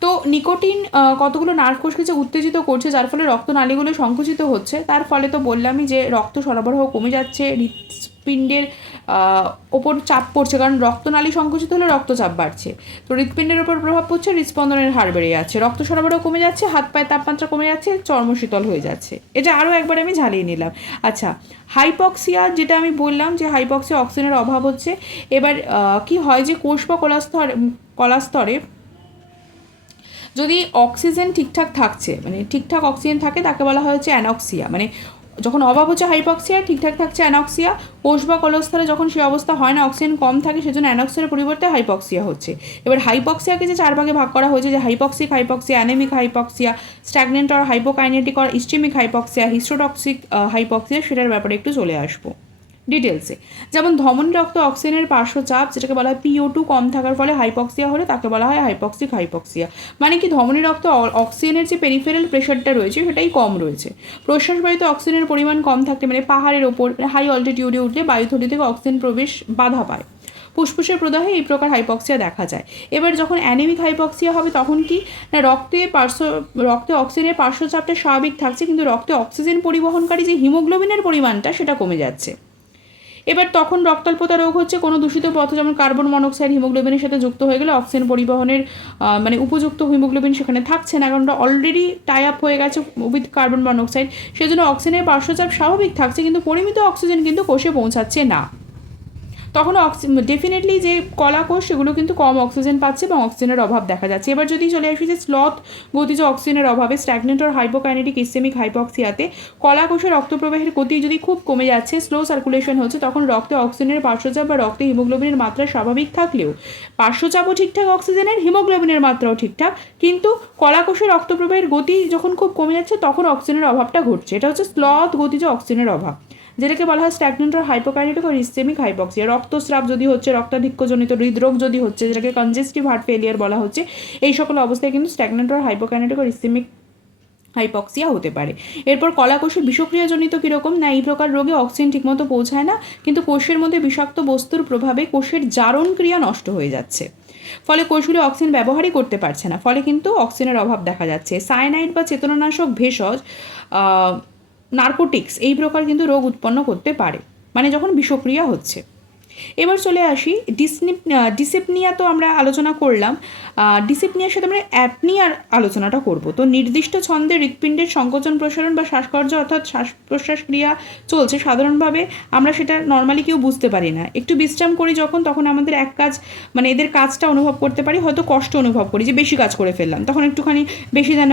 তো নিকোটিন কতগুলো নার্ভ কোষকে যে উত্তেজিত করছে, যার ফলে রক্তনালীগুলো সংকুচিত হচ্ছে, তার ফলে তো বললামই যে রক্ত সরবরাহ কমে যাচ্ছে, হৃৎপিণ্ডের ওপর চাপ পড়ছে, কারণ রক্তনালী সংকুচিত হলে রক্তচাপ বাড়ছে, তো হৃৎপিণ্ডের ওপর প্রভাব পড়ছে, হৃৎস্পন্দনের হার বেড়ে যাচ্ছে, রক্ত সরবরাহ কমে যাচ্ছে, হাত পায়ের তাপমাত্রা কমে যাচ্ছে, চর্ম শীতল হয়ে যাচ্ছে। এটা আরও একবার আমি ঝালিয়ে নিলাম। আচ্ছা, হাইপক্সিয়া যেটা আমি বললাম যে হাইপক্সিয়া অক্সিজেনের অভাব হচ্ছে। এবার কি হয় যে কোষ বা কলাস্তরে যদি অক্সিজেন ঠিকঠাক থাকছে, মানে ঠিকঠাক অক্সিজেন থাকে, তাকে বলা হয় হচ্ছে অ্যানক্সিয়া। মানে যখন অভাব হচ্ছে হাইপক্সিয়া, ঠিকঠাক থাকছে অ্যানক্সিয়া। কোষ বা কলস্তরে যখন সে অবস্থা হয় না, অক্সিজেন কম থাকে, সেজন্য অ্যানক্সিয়ার পরিবর্তে হাইপক্সিয়া হচ্ছে। এবার হাইপক্সিয়াকে যে 4 ভাগে ভাগ করা হয়েছে, যে hypoxic hypoxia, anemic hypoxia, stagnant or hypokinetic or ischemic hypoxia, histotoxic hypoxia, সেটার ব্যাপারে একটু চলে আসবো ডিটেলসে। যেমন ধমনী রক্ত অক্সিজেনের পার্শ্বচাপ, যেটাকে বলা হয় PO2 কম থাকার ফলে হাইপক্সিয়া হলে তাকে বলা হয় হাইপক্সিক হাইপক্সিয়া। মানে কি, ধমনী রক্ত অক্সিজেনের যে পেরিফেরাল প্রেশারটা রয়েছে সেটাই কম রয়েছে। প্রশ্বাসবায়ুতে অক্সিজেনের পরিমাণ কম থাকলে, মানে পাহাড়ের ওপর হাই অল্টিটিউডে উঠলে বায়ুথলি থেকে অক্সিজেন প্রবেশ বাধা পায়, ফুসফুসের প্রদাহে এই প্রকার হাইপক্সিয়া দেখা যায়। এবার যখন অ্যানেমিক হাইপক্সিয়া হবে তখন কি না, রক্তে অক্সিজেনের পার্শ্বচাপটা স্বাভাবিক থাকছে, কিন্তু রক্তে অক্সিজেন পরিবহনকারী যে হিমোগ্লোবিনের পরিমাণটা সেটা কমে যাচ্ছে। এবার তখন রক্তাল্পতা রোগ হচ্ছে, কোনো দূষিত পদার্থ যেমন কার্বন মনোক্সাইড হিমোগ্লোবিনের সাথে যুক্ত হয়ে গেলে অক্সিজেন পরিবহনের মানে উপযুক্ত হিমোগ্লোবিন সেখানে থাকছে না, কারণ ওটা অলরেডি টাই আপ হয়ে গেছে উইথ কার্বন মনোক্সাইড, সেজন্য অক্সিজেনের পার্শ্বচাপ স্বাভাবিক থাকছে, কিন্তু পরিমিত অক্সিজেন কিন্তু কোষে পৌঁছাচ্ছে না। তখন ডেফিনেটলি যে কলাকোষ সেগুলো কিন্তু কম অক্সিজেন পাচ্ছে এবং অক্সিজেনের অভাব দেখা যাচ্ছে। এবার যদি চলে আসি যে স্লথ গতিজ অক্সিজেনের অভাবে স্ট্যাগনেন্ট আর হাইপোকাইনেটিক ইসেমিক হাইপক্সিয়াতে কলাকোষের রক্তপ্রবাহের গতি যদি খুব কমে যাচ্ছে, স্লো সার্কুলেশন হচ্ছে, তখন রক্তে অক্সিজেনের পার্শ্বচাপ বা রক্তে হিমোগ্লোবিনের মাত্রা স্বাভাবিক থাকলেও পার্শ্বচাপও ঠিকঠাক অক্সিজেনের, হিমোগ্লোবিনের মাত্রাও ঠিকঠাক, কিন্তু কলাকোষের রক্তপ্রবাহের গতি যখন খুব কমে যাচ্ছে তখন অক্সিজেনের অভাবটা ঘটছে। এটা হচ্ছে স্লথ গতিজ অক্সিজেনের অভাব, যেটাকে বলা হয় স্ট্যাগনেন্ট আর হাইপোকাইনেটিক আর ইসেমিক হাইপক্সিয়া। রক্তস্রাব যদি হচ্ছে, রক্তাধিক্যজনিত হৃদরোগ যদি হচ্ছে, যেটাকে কনজেস্টিভ হার্ট ফেলিয়ার বলা হচ্ছে, এই সকল অবস্থায় কিন্তু স্ট্যাগনেন্ট আর হাইপোকাইনেটিক আর ইসেমিক হাইপক্সিয়া হতে পারে। এরপর কলাকোষের বিষক্রিয়াজনিত কীরকম না, এই প্রকার রোগে অক্সিজেন ঠিকমতো পৌঁছায় না, কিন্তু কোষের মধ্যে বিষাক্ত বস্তুর প্রভাবে কোষের জারণ ক্রিয়া নষ্ট হয়ে যাচ্ছে, ফলে কোষগুলি অক্সিজেন ব্যবহারই করতে পারছে না, ফলে কিন্তু অক্সিজেনের অভাব দেখা যাচ্ছে। সায়ানাইড বা চেতনানাশক ভেষজ, নার্কোটিক্স এই প্রকার কিন্তু রোগ উৎপন্ন করতে পারে, মানে যখন বিষক্রিয়া হচ্ছে। এবার চলে আসি ডিসেপনিয়া। তো আমরা আলোচনা করলাম, ডিসেপনিয়ার সাথে আমরা অ্যাপনিয়ার আলোচনাটা করব। তো নির্দিষ্ট ছন্দে হৃৎপিণ্ডের সংকোচন প্রসারণ বা শ্বাসকর্য অর্থাৎ শ্বাস প্রশ্বাস ক্রিয়া চলছে, সাধারণভাবে আমরা সেটা নর্মালি কেউ বুঝতে পারি না। একটু বিশ্রাম করি যখন, তখন আমাদের এক কাজ মানে এদের কাজটা অনুভব করতে পারি, হয়তো কষ্ট অনুভব করি যে বেশি কাজ করে ফেললাম, তখন একটুখানি বেশি যেন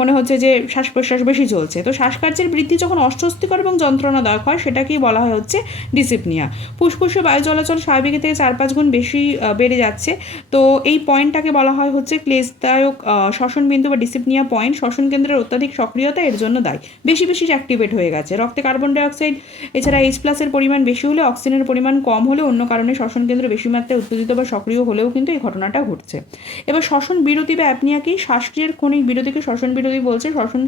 মনে হচ্ছে যে শ্বাস প্রশ্বাস বেশি চলছে। তো শ্বাসকার্যের বৃদ্ধি যখন অস্বস্তিকর এবং যন্ত্রণাদায়ক হয়, সেটাকেই বলা হয় হচ্ছে ডিসেপনিয়া। ফুসফুসে বায়ু চলাচল স্বাভাবিকের থেকে 4-5 গুণ বেশি বেড়ে যাচ্ছে, তো এই পয়েন্টটাকে বলা হয় হচ্ছে ক্লেশদায়ক শ্বসন বিন্দু বা ডিসেপনিয়া পয়েন্ট। শ্বসন কেন্দ্রের অত্যাধিক সক্রিয়তা এর জন্য দায়ী, বেশি বেশি অ্যাক্টিভেট হয়ে গেছে। রক্তে কার্বন ডাইঅক্সাইড এছাড়া H+ পরিমাণ বেশি হলে, অক্সিজেনের পরিমাণ কম হলে, অন্য কারণে শ্বসন কেন্দ্র বেশি মাত্রায় উত্তেজিত বা সক্রিয় হলেও কিন্তু এই ঘটনাটা ঘটছে। এবার শ্বসন বিরতি বা অ্যাপনিয়া কি? শ্বাসক্রিয়ার ক্ষণিক বিরতিকে শ্বসন বিরতি বলছে। শ্বসন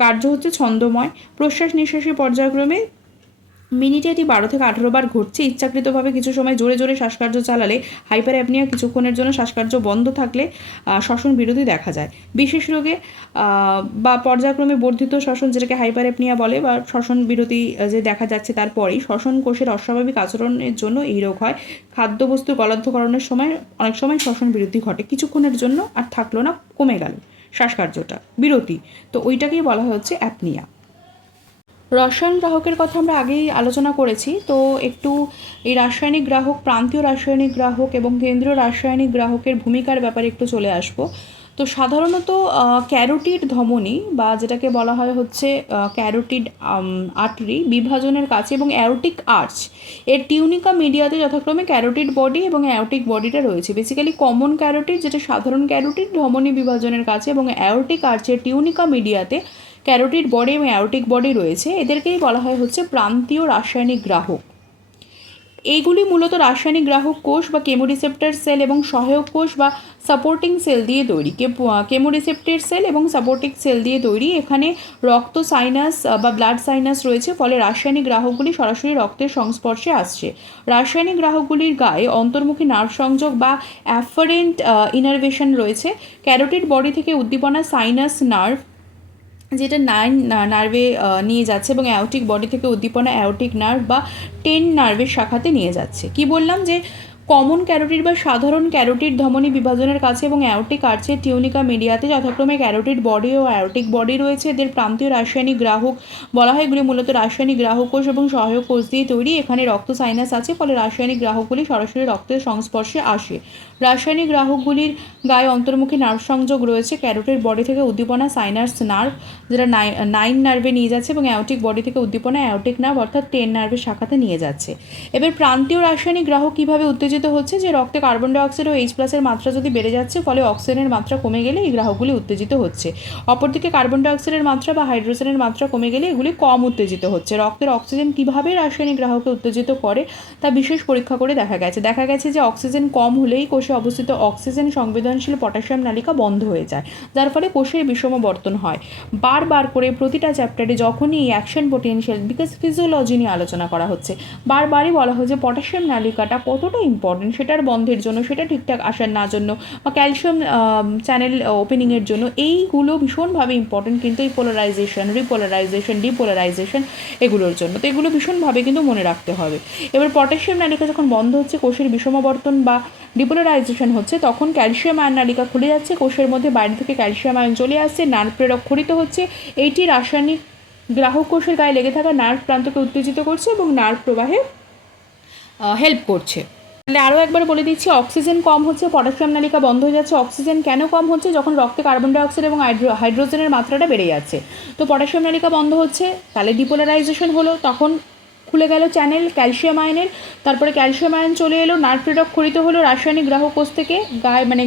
কার্য হচ্ছে ছন্দময়, প্রশ্বাস নিঃশ্বাসের পর্যায়ক্রমে মিনিটে এটি 12 থেকে 18 বার ঘটছে। ইচ্ছাকৃতভাবে কিছু সময় জোরে জোরে শ্বাসকার্য চালালে হাইপার অ্যাপনিয়া, কিছুক্ষণের জন্য শ্বাসকার্য বন্ধ থাকলে শ্বসন বিরতি দেখা যায়। বিশেষ রোগে বা পর্যায়ক্রমে বর্ধিত শ্বসন, যেটাকে হাইপার অ্যাপনিয়া বলে, বা শ্বসন বিরতি যে দেখা যাচ্ছে তারপরেই শ্বসন কোষের অস্বাভাবিক আচরণের জন্য এই রোগ হয়। খাদ্যবস্তু গলাধঃকরণের সময় অনেক সময় শ্বসন বিরতি ঘটে, কিছুক্ষণের জন্য আর থাকলো না, কমে গেল শ্বাসকার্যটা, বিরতি, তো ওইটাকেই বলা হচ্ছে অ্যাপনিয়া। রসায়ন গ্রাহকের কথা আমরা আগেই আলোচনা করেছি, তো একটু এই রাসায়নিক গ্রাহক, প্রান্তীয় রাসায়নিক গ্রাহক এবং কেন্দ্রীয় রাসায়নিক গ্রাহকের ভূমিকার ব্যাপারে একটু চলে আসব। তো সাধারণত ক্যারোটিড ধমনী বা যেটাকে বলা হয় হচ্ছে ক্যারোটিড আর্টারি বিভাজনের কাছে এবং অ্যাওরটিক আর্চ এর টিউনিকা মিডিয়াতে যথাক্রমে ক্যারোটিড বডি এবং অ্যাওরটিক বডিটা রয়েছে। বেসিক্যালি কমন ক্যারোটিড, যেটা সাধারণ ক্যারোটিড ধমনী বিভাজনের কাছে, এবং অ্যাওরটিক আর্চের টিউনিকা মিডিয়াতে ক্যারোটিড বডি এবং অ্যাওরটিক বডি রয়েছে। এদেরকেই বলা হয় হচ্ছে প্রান্তীয় রাসায়নিক গ্রাহক। এইগুলি মূলত রাসায়নিক গ্রাহক কোষ বা কেমোরিসেপ্টর সেল এবং সহায়ক কোষ বা সাপোর্টিং সেল দিয়ে তৈরি। কেমোরিসেপ্টর সেল এবং সাপোর্টিং সেল দিয়ে তৈরি। এখানে রক্ত সাইনাস বা ব্লাড সাইনাস রয়েছে, ফলে রাসায়নিক গ্রাহকগুলি সরাসরি রক্তের সংস্পর্শে আসছে। রাসায়নিক গ্রাহকগুলির গায়ে অন্তর্মুখী নার্ভ সংযোগ বা অ্যাফারেন্ট ইনারভেশন রয়েছে। ক্যারোটিড বডি থেকে উদ্দীপনা সাইনাস নার্ভ, যেটা 9 নার্ভে নিয়ে যাচ্ছে, এবং অ্যাওরটিক বডি থেকে উদ্দীপনা অ্যাওরটিক নার্ভ বা 10 নার্ভের শাখাতে নিয়ে যাচ্ছে। কি বললাম যে কমন ক্যারোটিড বা সাধারণ ক্যারোটিড ধমনী বিভাজনের কাছে এবং অ্যাওরটিক আর্চের টিউনিকা মিডিয়াতে যথাক্রমে ক্যারোটিড বডি ও অ্যাওরটিক বডি রয়েছে। এদের প্রান্তীয় রাসায়নিক গ্রাহক বলা হয়। এগুলি মূলত রাসায়নিক গ্রাহক কোষ এবং সহায়ক কোষ দিয়ে তৈরি। এখানে রক্ত সাইনাস আছে, ফলে রাসায়নিক গ্রাহকগুলি সরাসরি রক্তের সংস্পর্শে আসে। রাসায়নিক গ্রাহকগুলির গায়ে অন্তর্মুখী নার্ভ সংযোগ রয়েছে। ক্যারোটিড বডি থেকে উদ্দীপনা সাইনাস নার্ভ, যেটা 9 নার্ভে নিয়ে যাচ্ছে, এবং অ্যাওরটিক বডি থেকে উদ্দীপনা অ্যাওরটিক নার্ভ অর্থাৎ 10 নার্ভের শাখাতে নিয়ে যাচ্ছে। এবার প্রান্তীয় রাসায়নিক গ্রাহক কীভাবে উত্তেজিত হচ্ছে, যে রক্তে কার্বন ডাইঅক্সাইড ও H+-এর মাত্রা যদি বেড়ে যাচ্ছে, ফলে অক্সিজেনের মাত্রা কমে গেলে এই গ্রাহকগুলি উত্তেজিত হচ্ছে। অপরদিকে কার্বন ডাইঅক্সাইডের মাত্রা বা হাইড্রোজেনের মাত্রা কমে গেলে এগুলি কম উত্তেজিত হচ্ছে। রক্তের অক্সিজেন কীভাবে রাসায়নিক গ্রাহককে উত্তেজিত করে তা বিশেষ পরীক্ষা করে দেখা গেছে যে অক্সিজেন কম হলেই কোষে অবস্থিত অক্সিজেন সংবেদনশীল পটাশিয়াম নালিকা বন্ধ হয়ে যায়, যার ফলে কোষের বিষমবর্তন হয়। বারবার করে প্রতিটা চ্যাপ্টারে যখনই এই অ্যাকশন পোটেনশিয়াল, বিকজ ফিজিওলজি নিয়ে আলোচনা করা হচ্ছে, বারবারই বলা হয় যে পটাশিয়াম নালিকাটা কতটা ইম্পর্টেন্ট সেটার বন্ধের জন্য, সেটা ঠিকঠাক আসার না জন্য, বা ক্যালসিয়াম চ্যানেল ওপেনিংয়ের জন্য, এইগুলো ভীষণভাবে ইম্পর্টেন্ট কিন্তু এই পোলারাইজেশন, রিপোলারাইজেশন, ডিপোলারাইজেশন এগুলোর জন্য। তো এগুলো ভীষণভাবে কিন্তু মনে রাখতে হবে। এবার পটাশিয়াম নালিকা যখন বন্ধ হচ্ছে, কোষের বিষমবর্তন বা ডিপোলারাইজেশন হচ্ছে, তখন ক্যালসিয়াম আয়ন নালিকা খুলে যাচ্ছে, কোষের মধ্যে বাইরে থেকে ক্যালসিয়াম আয়ন চলে আসছে, নার্ভ প্রেরক ক্ষরিত হচ্ছে। এইটি রাসায়নিক গ্রাহক কোষের গায়ে লেগে থাকা নার্ভ প্রান্তকে উত্তেজিত করছে এবং নার্ভ প্রবাহে হেল্প করছে। তাহলে আরও একবার বলে দিচ্ছি, অক্সিজেন কম হচ্ছে, পটাশিয়াম নালিকা বন্ধ হয়ে যাচ্ছে। অক্সিজেন কেন কম হচ্ছে? যখন রক্তে কার্বন ডাইঅক্সাইড এবং হাইড্রোজেনের মাত্রাটা বেড়ে যাচ্ছে। তো পটাশিয়াম নালিকা বন্ধ হচ্ছে, তাহলে ডিপোলারাইজেশন হলো, তখন খুলে গেল চ্যানেল ক্যালসিয়াম আয়নের। তারপরে ক্যালসিয়াম আয়ন চলে এলো, নার্ভ প্রেরক খরিত হলো রাসায়নিক গ্রাহক কোষ থেকে,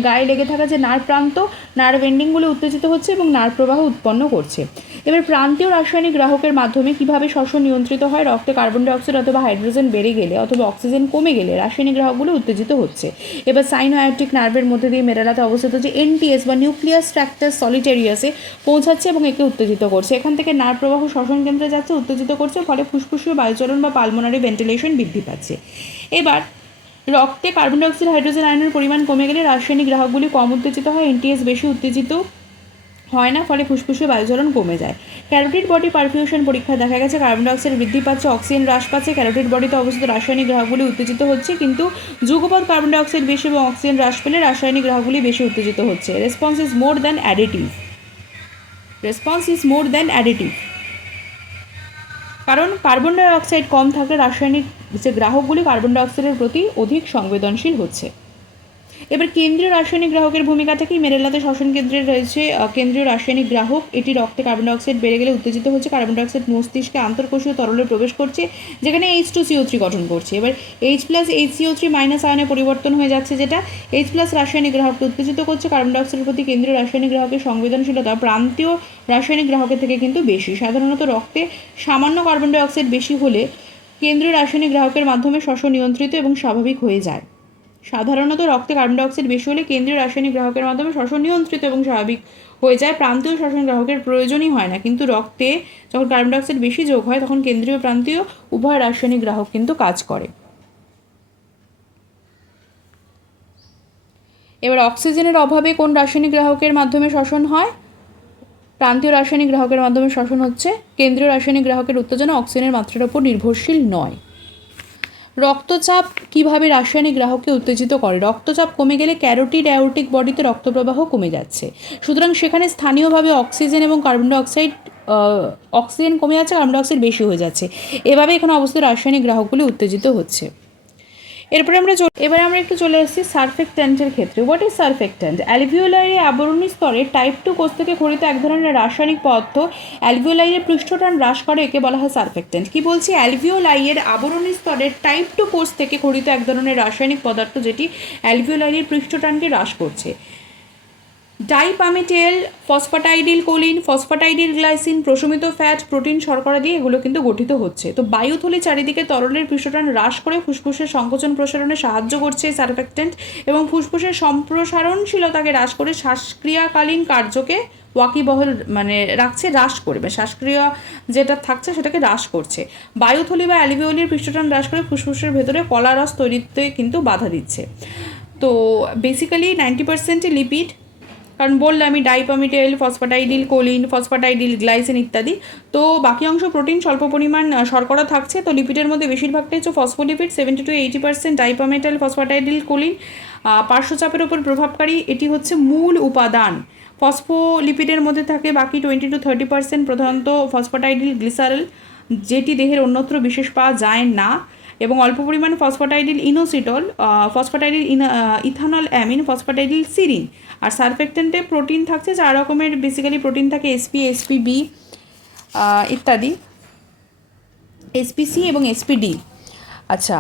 গায়ে লেগে থাকা যে নার্ভ প্রান্ত, নার্ভ এন্ডিংগুলো উত্তেজিত হচ্ছে এবং নার্ভ প্রবাহ উৎপন্ন করছে। এবার প্রান্তীয় রাসায়নিক গ্রাহকের মাধ্যমে কিভাবে শ্বসন নিয়ন্ত্রিত হয়? রক্তে কার্বন ডাইঅক্সাইড অথবা হাইড্রোজেন বেড়ে গেলে অথবা অক্সিজেন কমে গেলে রাসায়নিক গ্রাহকগুলো উত্তেজিত হচ্ছে। এবার সাইনোআয়োটিক নার্ভের মধ্যে দিয়ে মেরুলাতে অবস্থিত যে এনটিএস বা নিউক্লিয়াস ট্র্যাক্টাস সলিটেরিয়াসে পৌঁছাচ্ছে এবং একে উত্তেজিত করছে। এখান থেকে নার্ভ প্রবাহ শ্বসন কেন্দ্রে যাচ্ছে, উত্তেজিত করছে, ফলে ফুসফুসীয় বায়ুচলন বা পালমোনারি ভেন্টিলেশন বৃদ্ধি পাচ্ছে। এবার রক্তে কার্বন ডাইঅক্সাইড হাইড্রোজেন আয়নের পরিমাণ কমে গেলে রাসায়নিক গ্রাহকগুলি কম উত্তেজিত হয়, এনটিএস বেশি উত্তেজিত হয় না, ফলে ফুসফুসে বায়ুচলন কমে যায়। ক্যারোটিড বডি পারফিউশন পরীক্ষায় দেখা গেছে কার্বন ডাইঅক্সাইড বৃদ্ধি পাচ্ছে, অক্সিজেন হ্রাস পাচ্ছে, ক্যারোটিড বডিতে অবস্থিত রাসায়নিক গ্রাহকগুলি উত্তেজিত হচ্ছে, কিন্তু যুগপৎ কার্বন ডাইঅক্সাইড বেশি এবং অক্সিজেন হ্রাস পেলে রাসায়নিক গ্রাহকগুলি বেশি উত্তেজিত হচ্ছে। Response is more than additive. কারণ কার্বন ডাইঅক্সাইড কম থাকলে রাসায়নিক যে গ্রাহকগুলি কার্বন ডাইঅক্সাইডের প্রতি অধিক সংবেদনশীল হচ্ছে। এবার কেন্দ্রীয় রাসায়নিক গ্রাহকের ভূমিকাটা কি? মেরুলাতে শ্বসন কেন্দ্রে রয়েছে কেন্দ্রীয় রাসায়নিক গ্রাহক। এটি রক্তে কার্বন ডাইঅক্সাইড বেড়ে গেলে উত্তেজিত হচ্ছে, কার্বন ডাইঅক্সাইড মস্তিষ্কে আন্তঃকোষীয় তরলে প্রবেশ করছে, যেখানে H2CO3 গঠন করছে। এবার H+HCO3- আয়নে পরিবর্তন হয়ে যাচ্ছে, যেটা H+ রাসায়নিক গ্রাহককে উত্তেজিত করছে। কার্বন ডাইঅক্সাইডের প্রতি কেন্দ্রীয় রাসায়নিক গ্রাহকের সংবেদনশীলতা প্রান্তীয় রাসায়নিক গ্রাহকের থেকে কিন্তু বেশি। সাধারণত রক্তে সামান্য কার্বন ডাইঅক্সাইড বেশি হলে কেন্দ্রীয় রাসায়নিক গ্রাহকের মাধ্যমে শ্বসন নিয়ন্ত্রিত এবং স্বাভাবিক হয়ে যায়। সাধারণত রক্তে কার্বন ডাইঅক্সাইড বেশি হলে কেন্দ্রীয় রাসায়নিক গ্রাহকের মাধ্যমে শ্বসন নিয়ন্ত্রিত এবং স্বাভাবিক হয়ে যায়, প্রান্তীয় শ্বসন গ্রাহকের প্রয়োজনই হয় না। কিন্তু রক্তে যখন কার্বন ডাইঅক্সাইড বেশি যোগ হয় তখন কেন্দ্রীয় প্রান্তীয় উভয় রাসায়নিক গ্রাহক কিন্তু কাজ করে। এবার অক্সিজেনের অভাবে কোন রাসায়নিক গ্রাহকের মাধ্যমে শ্বসন হয়? প্রান্তীয় রাসায়নিক গ্রাহকের মাধ্যমে শ্বসন হচ্ছে। কেন্দ্রীয় রাসায়নিক গ্রাহকের উত্তেজনা অক্সিজেনের মাত্রার উপর নির্ভরশীল নয়। রক্তচাপ কিভাবে রাসায়নিক গ্রাহককে উত্তেজিত করে? রক্তচাপ কমে গেলে ক্যারোটিড অ্যাওর্টিক বডিতে রক্তপ্রবাহ কমে যাচ্ছে, সুতরাং সেখানে স্থানীয়ভাবে অক্সিজেন এবং কার্বন ডাইঅক্সাইড অক্সিজেন কমে যাচ্ছে, কার্বন ডাইঅক্সাইড বেশি হয়ে যাচ্ছে। এভাবে এখানে অবস্থিত রাসায়নিক গ্রাহকগুলি উত্তেজিত হচ্ছে। এবারে আমরা একটু চলে এসেছি সারফেক্ট্যান্টের ক্ষেত্রে। What is সারফেক্ট্যান্ট? অ্যালভিওলাইয়ের আবরণী স্তরে টাইপ 2 কোষ থেকে খরিত এক ধরনের রাসায়নিক পদার্থ অ্যালভিওলাইয়ের পৃষ্ঠটান হ্রাস করে, একে বলা হয় সারফেক্ট্যান্ট। কি বলছি? অ্যালভিওলাইয়ের আবরণী স্তরের টাইপ 2 কোষ থেকে খরিত এক ধরনের রাসায়নিক পদার্থ যেটি অ্যালভিওলাইয়ের পৃষ্ঠটানকে হ্রাস করছে। ডাইপামিটেল, ফসফাটাইডিল কোলিন, ফসফাটাইডিল গ্লাইসিন, প্রশমিত ফ্যাট, প্রোটিন, শর্করা দিয়ে এগুলো কিন্তু গঠিত হচ্ছে। তো বায়ুথলি চারিদিকে তরলের পৃষ্ঠটান হ্রাস করে ফুসফুসের সংকোচন প্রসারণে সাহায্য করছে সারফেক্ট্যান্ট, এবং ফুসফুসের সম্প্রসারণশীলতাকে হ্রাস করে শ্বাসক্রিয়াকালীন কার্যকে ওয়াকিবহল রাখছে, হ্রাস করবে, শ্বাসক্রিয়া যেটা থাকছে সেটাকে হ্রাস করছে। বায়ুথলি বা অ্যালভিওলির পৃষ্ঠটান হ্রাস করে ফুসফুসের ভেতরে কলারস তৈরিতে কিন্তু বাধা দিচ্ছে। তো বেসিক্যালি 90% লিপিড, কারণ বললাম আমি ডাইপামিটেল, ফসফাটাইডিল কোলিন, ফসফাটাইডিল গ্লাইসিন ইত্যাদি। তো বাকি অংশ প্রোটিন, স্বল্প পরিমাণ শর্করা থাকছে। তো লিপিডের মধ্যে বেশিরভাগটাই হচ্ছে ফসফোলিপিড, 70 to 80%। ডাইপামিটেল, ফসফাটাইডিল কোলিন পার্শ্বচাপের উপর প্রভাবকারী, এটি হচ্ছে মূল উপাদান। ফসফোলিপিডের মধ্যে থাকে বাকি 20 to 30%, প্রধানত ফসফাটাইডিল গ্লিসারল, যেটি দেহের অন্যত্র বিশেষ পাওয়া যায় না, এবং অল্প পরিমাণ ফসফাটাইডিল ইনোসিটল, ফসফাটাইডিল ইথানল অ্যামিন, ফসফাটাইডিল সিরিন। আর সারফেক্টেন্টে প্রোটিন থাকছে 4 রকমের বেসিক্যালি প্রোটিন থাকে, এসপি, এসপিবি ইত্যাদি, এসপিসি এবং এসপিডি। আচ্ছা,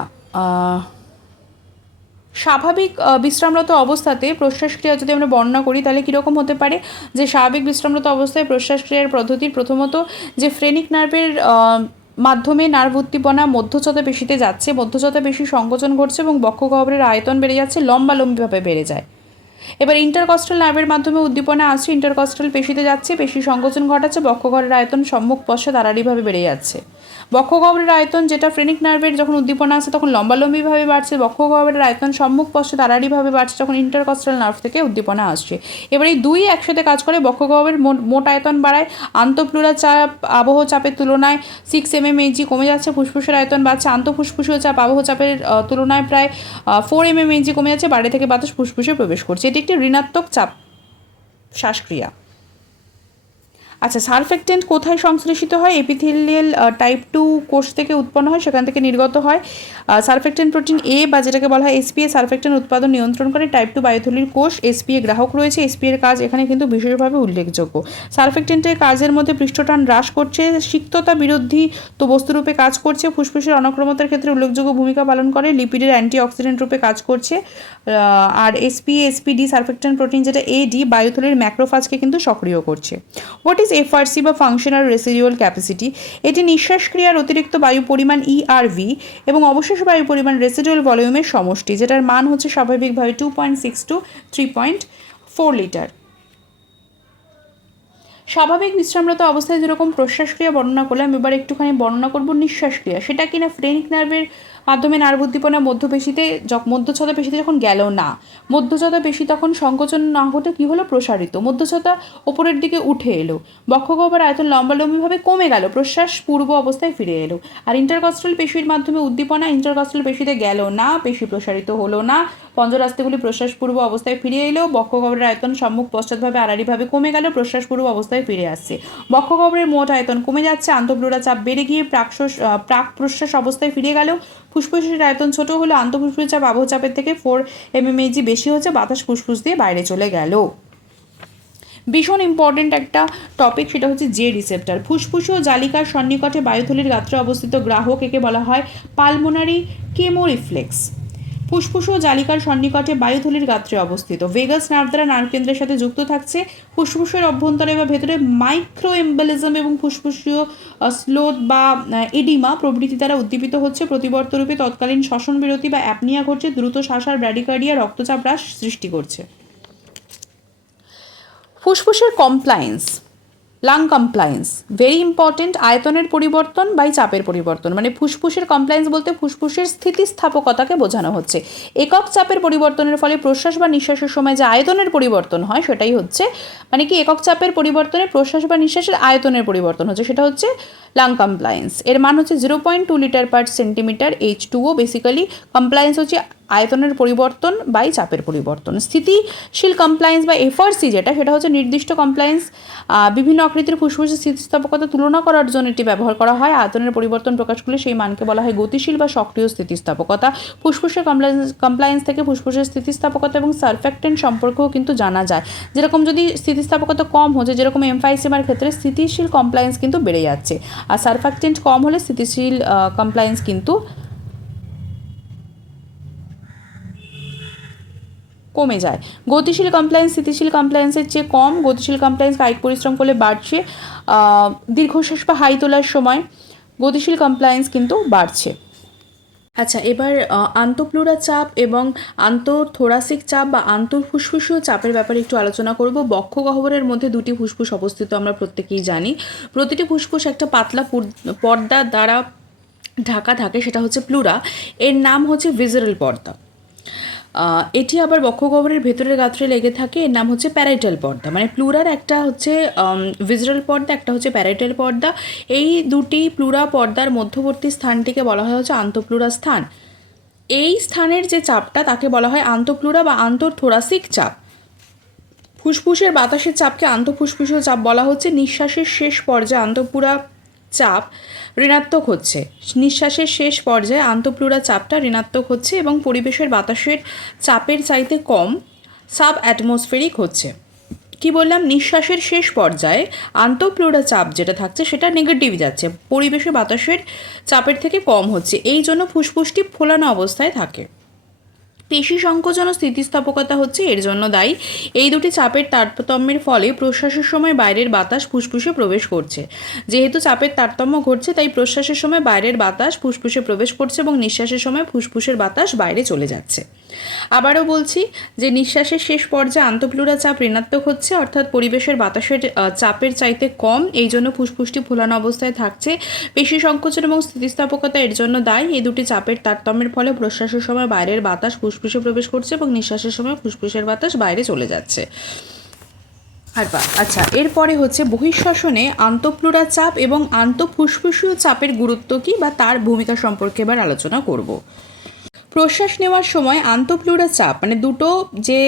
স্বাভাবিক বিশ্রামরত অবস্থাতে প্রশ্বাসক্রিয়া যদি আমরা বর্ণনা করি তাহলে কীরকম হতে পারে? যে স্বাভাবিক বিশ্রামরত অবস্থায় প্রশ্বাসক্রিয়ার পদ্ধতির প্রথমত যে ফ্রেনিক নার্ভের মাধ্যমে নার্ভ উদ্দীপনা মধ্যচতা পেশিতে যাচ্ছে, মধ্যচতা পেশি সংকোচন ঘটছে এবং বক্ষগহ্বরের আয়তন বেড়ে যাচ্ছে, লম্বালম্বিভাবে বেড়ে যায়। এবার ইন্টারকস্টাল নার্ভের মাধ্যমে উদ্দীপনা আসছে, ইন্টারকস্টাল পেশিতে যাচ্ছে, পেশি সংকোচন ঘটাচ্ছে, বক্ষগহ্বরের আয়তন সম্মুখ পশ্চাৎ তাড়াতাড়িভাবে বেড়ে যাচ্ছে। বক্ষগহ্বরের আয়তন যেটা ফ্রেনিক নার্ভের যখন উদ্দীপনা আসছে তখন লম্বালম্বিভাবে বাড়ছে, বক্ষগহ্বরের আয়তন সম্মুখ পশ্চাৎ তাড়াতাড়িভাবে বাড়ছে যখন ইন্টারকস্টাল নার্ভ থেকে উদ্দীপনা আসছে। এবার এই দুই একসাথে কাজ করে বক্ষগহ্বরের মোট আয়তন বাড়ায়, আন্তঃপ্লুরাল চাপ আবহ চাপের তুলনায় 6 mmHg কমে যাচ্ছে, ফুসফুসের আয়তন বাড়ছে, আন্তঃফুসফুসীয় চাপ আবহ চাপের তুলনায় প্রায় 4 mmHg কমে যাচ্ছে, বাইরে থেকে বাতাস ফুসফুসে প্রবেশ করছে। এটি একটি ঋণাত্মক চাপ শ্বাসক্রিয়া। আচ্ছা, সারফেক্টেন্ট কোথায় সংশ্লেষিত হয়? এপিথেলিয়াল টাইপ 2 কোষ থেকে উৎপন্ন হয়, সেখান থেকে নির্গত হয়। সারফেক্টেন্ট প্রোটিন এ বা যেটাকে বলা হয় এসপিএ সারফেক্টেন্ট উৎপাদন নিয়ন্ত্রণ করে টাইপ 2 বায়ুথলির কোষ। এসপিএ গ্রাহক রয়েছে। এসপিএর কাজ এখানে কিন্তু বিশেষভাবে উল্লেখযোগ্য। সারফেক্টেন্টের কাজের মধ্যে পৃষ্ঠটান হ্রাস করছে, সিক্ততা বিরোধী তো বস্তুরূপে কাজ করছে, ফুসফুসের অনক্রমতার ক্ষেত্রে উল্লেখযোগ্য ভূমিকা পালন করে, লিপিডের অ্যান্টিঅক্সিডেন্ট রূপে কাজ করছে। আর এসপিএ এসপিডি সারফেক্টেন্ট প্রোটিন যেটা এডি বায়ুথলির ম্যাক্রোফাজকে কিন্তু সক্রিয় করছে। হোয়াট ইজ এফআরসি বা ফাংশনাল রেসিডিউয়াল ক্যাপাসিটি? এটি নিঃশ্বাসক্রিয়ার অতিরিক্ত বায়ু পরিমাণ ইআরভি এবং অবশেষ বায়ু পরিমাণ রেসিডুয়াল ভলিউমের সমষ্টি, যেটার মান হচ্ছে স্বাভাবিকভাবে 2.6 to 3.4 লিটার। স্বাভাবিক বিশ্রামরত অবস্থায় যেরকম প্রশ্বাসক্রিয়া বর্ণনা করলাম, এবার একটুখানি বর্ণনা করব নিঃশ্বাসক্রিয়া। সেটা কিনা ফ্রেনিক নার্ভের মাধ্যমে নার্ভ উদ্দীপনা মধ্যপেশিতে মধ্যচ্ছদা পেশিতে যখন গেল না, মধ্যচ্ছদা পেশি তখন সংকোচন না ঘটে কী হলো? প্রসারিত। মধ্যচ্ছদা ওপরের দিকে উঠে এলো, বক্ষগহ্বর আয়তন লম্বালম্বিভাবে কমে গেল, প্রশ্বাস পূর্ব অবস্থায় ফিরে এলো। আর ইন্টারকস্টাল পেশির মাধ্যমে উদ্দীপনা ইন্টারকস্টাল পেশিতে গেল না, পেশি প্রসারিত হলো না, পঞ্জরাস্তিগুলি প্রশ্বাস পূর্ব অবস্থায় ফিরে এলো, বক্ষগহ্বরের আয়তন সম্মুখ পশ্চাৎভাবে আড়াআড়িভাবে কমে গেল, প্রশ্বাস পূর্ব অবস্থায় ফিরে আসছে। বক্ষগহ্বরের মোট আয়তন কমে যাচ্ছে, আন্তঃপ্লুরা চাপ বেড়ে গিয়ে প্রাক প্রশ্বাস অবস্থায় ফিরে গেল, ফুসফুসের আয়তন ছোট হলো, আন্তঃফুসফুসের চাপ আবহচাপের থেকে 4 mmHg বেশি হচ্ছে, বাতাস ফুসফুস দিয়ে বাইরে চলে গেল। ভীষণ ইম্পর্টেন্ট একটা টপিক, সেটা হচ্ছে জে রিসেপ্টার। ফুসফুসীয় জালিকার সন্নিকটে বায়ুথলির গাত্রে অবস্থিত গ্রাহক, একে বলা হয় পালমোনারি কেমোরিফ্লেক্স। ফুসফুসীয় জালিকার সন্নিকটে বায়ুথলির গাত্রে অবস্থিত, ভেগাস নার্ভ দ্বারা নার্ভ কেন্দ্রের সাথে যুক্ত থাকছে। ফুসফুসের অভ্যন্তরে বা ভেতরে মাইক্রো এম্বলিজম এবং ফুসফুসীয় স্লোথ বা এডিমা প্রভৃতি দ্বারা উদ্দীপিত হচ্ছে। প্রতিবর্তরূপে তৎকালীন শ্বসন বিরতি বা অ্যাপনিয়া ঘটছে, দ্রুত শ্বাস আর ব্র্যাডিকার্ডিয়া রক্তচাপ হ্রাস সৃষ্টি করছে। ফুসফুসের compliance, lung compliance very important. আয়তনের পরিবর্তন বাই চাপের পরিবর্তন, মানে ফুসফুসের কমপ্লায়েন্স বলতে ফুসফুসের স্থিতিস্থাপকতাকে বোঝানো হচ্ছে। একক চাপের পরিবর্তনের ফলে প্রশ্বাস বা নিঃশ্বাসের সময় যে আয়তনের পরিবর্তন হয় সেটাই হচ্ছে, মানে কি একক চাপের পরিবর্তনে প্রশ্বাস বা নিঃশ্বাসের আয়তনের পরিবর্তন হচ্ছে, সেটা হচ্ছে লাং কমপ্লায়েন্স। এর মান হচ্ছে 0.2 litre per centimetre H2O। Basically compliance হচ্ছে আয়তনের পরিবর্তন বাই চাপের পরিবর্তন। স্থিতিশীল কমপ্লায়েন্স বা এফআরসি যেটা, সেটা হচ্ছে নির্দিষ্ট কমপ্লায়েন্স। বিভিন্ন আকৃতির ফুসফুসের স্থিতিস্থাপকতা তুলনা করার জন্য এটি ব্যবহার করা হয়। আয়তনের পরিবর্তন প্রকাশ করলে সেই মানকে বলা হয় গতিশীল বা সক্রিয় স্থিতিস্থাপকতা। ফুসফুসের কমপ্লায়েন্স থেকে ফুসফুসের স্থিতিস্থাপকতা এবং সারফেক্টেন্ট সম্পর্কেও কিন্তু জানা যায়। যেরকম যদি স্থিতিস্থাপকতা কম হচ্ছে, যেরকম এমফাইসিমার ক্ষেত্রে স্থিতিশীল কমপ্লায়েন্স কিন্তু বেড়ে যাচ্ছে, আর সারফেক্টেন্ট কম হলে স্থিতিশীল কমপ্লায়েন্স কিন্তু কমে যায়। গতিশীল কমপ্লায়েন্স স্থিতিশীল কমপ্লায়েন্সের চেয়ে কম। গতিশীল কমপ্লায়েন্স কায়িক পরিশ্রম করলে বাড়ছে, দীর্ঘশ্বাস বা হাই তোলার সময়। গতিশীল কমপ্লায়েন্স কিন্তু বাড়ছে। আচ্ছা, এবার আন্তঃপ্লুরা চাপ এবং আন্তঃথোরাসিক চাপ বা আন্তঃফুসফুসীয় চাপের ব্যাপারে একটু আলোচনা করব। বক্ষগহ্বরের মধ্যে দুটি ফুসফুস অবস্থিত আমরা প্রত্যেকেই জানি। প্রতিটি ফুসফুস একটা পাতলা পর্দা দ্বারা ঢাকা থাকে, সেটা হচ্ছে প্লুরা। এর নাম হচ্ছে ভিজারাল পর্দা। এটি আবার বক্ষগহ্বরের ভেতরের গাত্রে লেগে থাকে, এর নাম হচ্ছে প্যারাইটাল পর্দা। মানে প্লুরার একটা হচ্ছে ভিজারাল পর্দা, একটা হচ্ছে প্যারাইটাল পর্দা। এই দুটি প্লুরা পর্দার মধ্যবর্তী স্থানটিকে বলা হয় হচ্ছে আন্তঃপ্লুরা স্থান। এই স্থানের যে চাপটা তাকে বলা হয় আন্তঃপ্লুরা বা আন্তঃথোরাসিক চাপ। ফুসফুসের বাতাসের চাপকে আন্তঃফুসফুসীয় চাপ বলা হচ্ছে। নিঃশ্বাসের শেষ পর্যায়ে আন্তঃপ্লুরা চাপ ঋণাত্মক হচ্ছে, নিঃশ্বাসের শেষ পর্যায়ে আন্তঃপ্লুরা চাপটা ঋণাত্মক হচ্ছে এবং পরিবেশের বাতাসের চাপের চাইতে কম সাব অ্যাটমসফেরিক হচ্ছে। কি বললাম? নিঃশ্বাসের শেষ পর্যায়ে আন্তঃপ্লুরা চাপ যেটা থাকছে সেটা নেগেটিভ যাচ্ছে, পরিবেশে বাতাসের চাপের থেকে কম হচ্ছে, এই জন্য ফুসফুসটি ফোলানো অবস্থায় থাকে। পেশি সংকোচন ও স্থিতিস্থাপকতা হচ্ছে এর জন্য দায়ী। এই দুটি চাপের তারতম্যের ফলে প্রশ্বাসের সময় বাইরের বাতাস ফুসফুসে প্রবেশ করছে। যেহেতু চাপের তারতম্য ঘটছে, তাই প্রশ্বাসের সময় বাইরের বাতাস ফুসফুসে প্রবেশ করছে এবং নিঃশ্বাসের সময় ফুসফুসের বাতাস বাইরে চলে যাচ্ছে। আবারও বলছি যে নিঃশ্বাসের শেষ পর্যায়ে আন্তঃপ্লুরা চাপ ঋণাত্মক হচ্ছে, অর্থাৎ পরিবেশের বাতাসের চাপের চাইতে কম, এই জন্য ফুসফুসটি ফোলানো অবস্থায় থাকছে। পেশি সংকোচন এবং স্থিতিস্থাপকতা এর জন্য দায়ী। এই দুটি চাপের তারতম্যের ফলে প্রশ্বাসের সময় বাইরের বাতাস ফুসফুসে প্রবেশ করছে এবং নিঃশ্বাসের সময় ফুসফুসের বাতাস বাইরে চলে যাচ্ছে। আচ্ছা, এরপরে হচ্ছে বহিঃশ্বসনে আন্তঃপ্লুরা চাপ এবং আন্তঃফুসফুসীয় চাপের গুরুত্ব কী বা তার ভূমিকা সম্পর্কে এবার আলোচনা করব। প্রশ্বাস নেওয়ার সময় আন্তঃপ্লুরাল চাপ মানে দুটো যে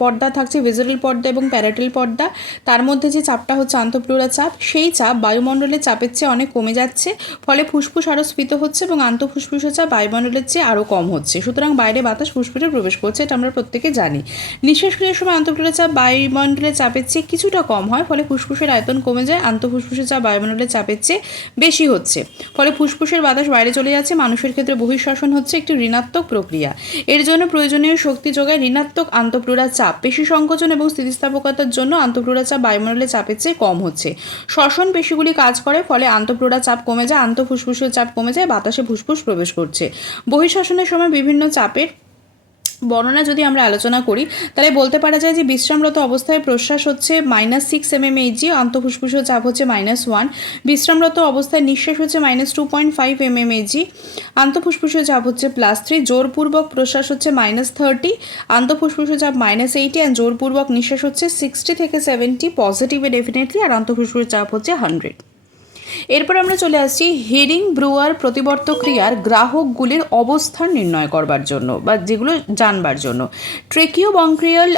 পর্দা থাকছে ভিজারাল পর্দা এবং প্যারাটাল পর্দা, তার মধ্যে যে চাপটা হচ্ছে আন্তঃপ্লুরাল চাপ, সেই চাপ বায়ুমণ্ডলের চাপের চেয়ে অনেক কমে যাচ্ছে, ফলে ফুসফুস আরও স্ফীত হচ্ছে এবং আন্তঃফুসফুসের চাপ বায়ুমণ্ডলের চেয়ে আরও কম হচ্ছে। সুতরাং বাইরে বাতাস ফুসফুসে প্রবেশ করছে, এটা আমরা প্রত্যেকে জানি। নিঃশ্বাস ক্রিয়ার সময় আন্তঃপ্লুরাল চাপ বায়ুমণ্ডলের চাপের চেয়ে কিছুটা কম হয়, ফলে ফুসফুসের আয়তন কমে যায়, আন্তঃফুসফুসের চাপ বায়ুমণ্ডলের চাপের চেয়ে বেশি হচ্ছে, ফলে ফুসফুসের বাতাস বাইরে চলে যাচ্ছে। মানুষের ক্ষেত্রে বহিঃশ্বসন হচ্ছে একটি ঋণাত্মক প্রক্রিয়া। এর জন্য প্রয়োজনীয় শক্তি যোগায় ঋণাত্মক আন্তঃপ্লুরাল চাপ। পেশি সংকোচন এবং স্থিতিস্থাপকতার জন্য আন্তঃপ্লুরাল চাপ বায়ুমণ্ডলের চাপের চেয়ে কম হচ্ছে। শ্বসন পেশিগুলি কাজ করে, ফলে আন্তঃপ্লুরাল চাপ কমে যায়, আন্তঃফুসফুসের চাপ কমে যায়, বাতাসে ফুসফুস প্রবেশ করছে। বহিঃশ্বসনের সময় বিভিন্ন চাপের বর্ণনা যদি আমরা আলোচনা করি, তাহলে বলতে পারা যায় যে বিশ্রামরত অবস্থায় প্রশ্বাস হচ্ছে -6 mmHg, আন্তঃফুসফুসীয় চাপ হচ্ছে -1। বিশ্রামরত অবস্থায় নিঃশ্বাস হচ্ছে -2.5 mmHg, আন্তঃফুসফুসীয় চাপ হচ্ছে +3। জোরপূর্বক প্রশ্বাস হচ্ছে -30, আন্তঃফুসফুসীয় চাপ -80, আর জোরপূর্বক নিঃশ্বাস হচ্ছে 60 থেকে 70, পজিটিভে ডেফিনেটলি, আর আন্তঃফুসফুসীয় চাপ হচ্ছে 100। এরপর আমরা চলে আসছি হেরিং ব্রুয়ার প্রতিবর্ত ক্রিয়ার গ্রাহকগুলির অবস্থান নির্ণয় করবার জন্য বা যেগুলো জানবার জন্য। ট্রেকিওব্রঙ্কিয়াল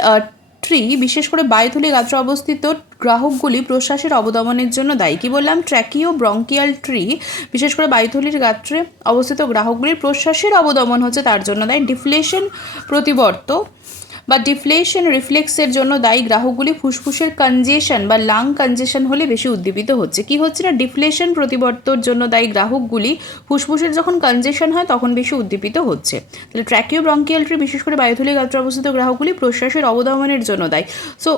ট্রি, বিশেষ করে বায়ুথলি গাত্রে অবস্থিত গ্রাহকগুলি প্রশ্বাসের অবদমনের জন্য দায়ী। কি বললাম? ট্র্যাকিওব্রঙ্কিয়াল ট্রি, বিশেষ করে বায়ুথলির গাত্রে অবস্থিত গ্রাহকগুলির প্রশ্বাসের অবদমন হচ্ছে তার জন্য দায়ী। ডিফ্লেশন প্রতিবর্ত বা ডিফ্লেশন রিফ্লেক্সের জন্য দায়ী গ্রাহকগুলি ফুসফুসের কনজেশন বা লাং কনজেশন হলে বেশি উদ্দীপিত হচ্ছে। কি হচ্ছে না, ডিফ্লেশন প্রতিবর্তর জন্য দায়ী গ্রাহকগুলি ফুসফুসের যখন কনজেশন হয় তখন বেশি উদ্দীপিত হচ্ছে। তাহলে ট্র্যাকিওব্রঙ্কিয়াল ট্রি, বিশেষ করে বায়ুথলি গাত্রে অবস্থিত গ্রাহকগুলি প্রশ্বাসের অবদমনের জন্য দায়ী। সো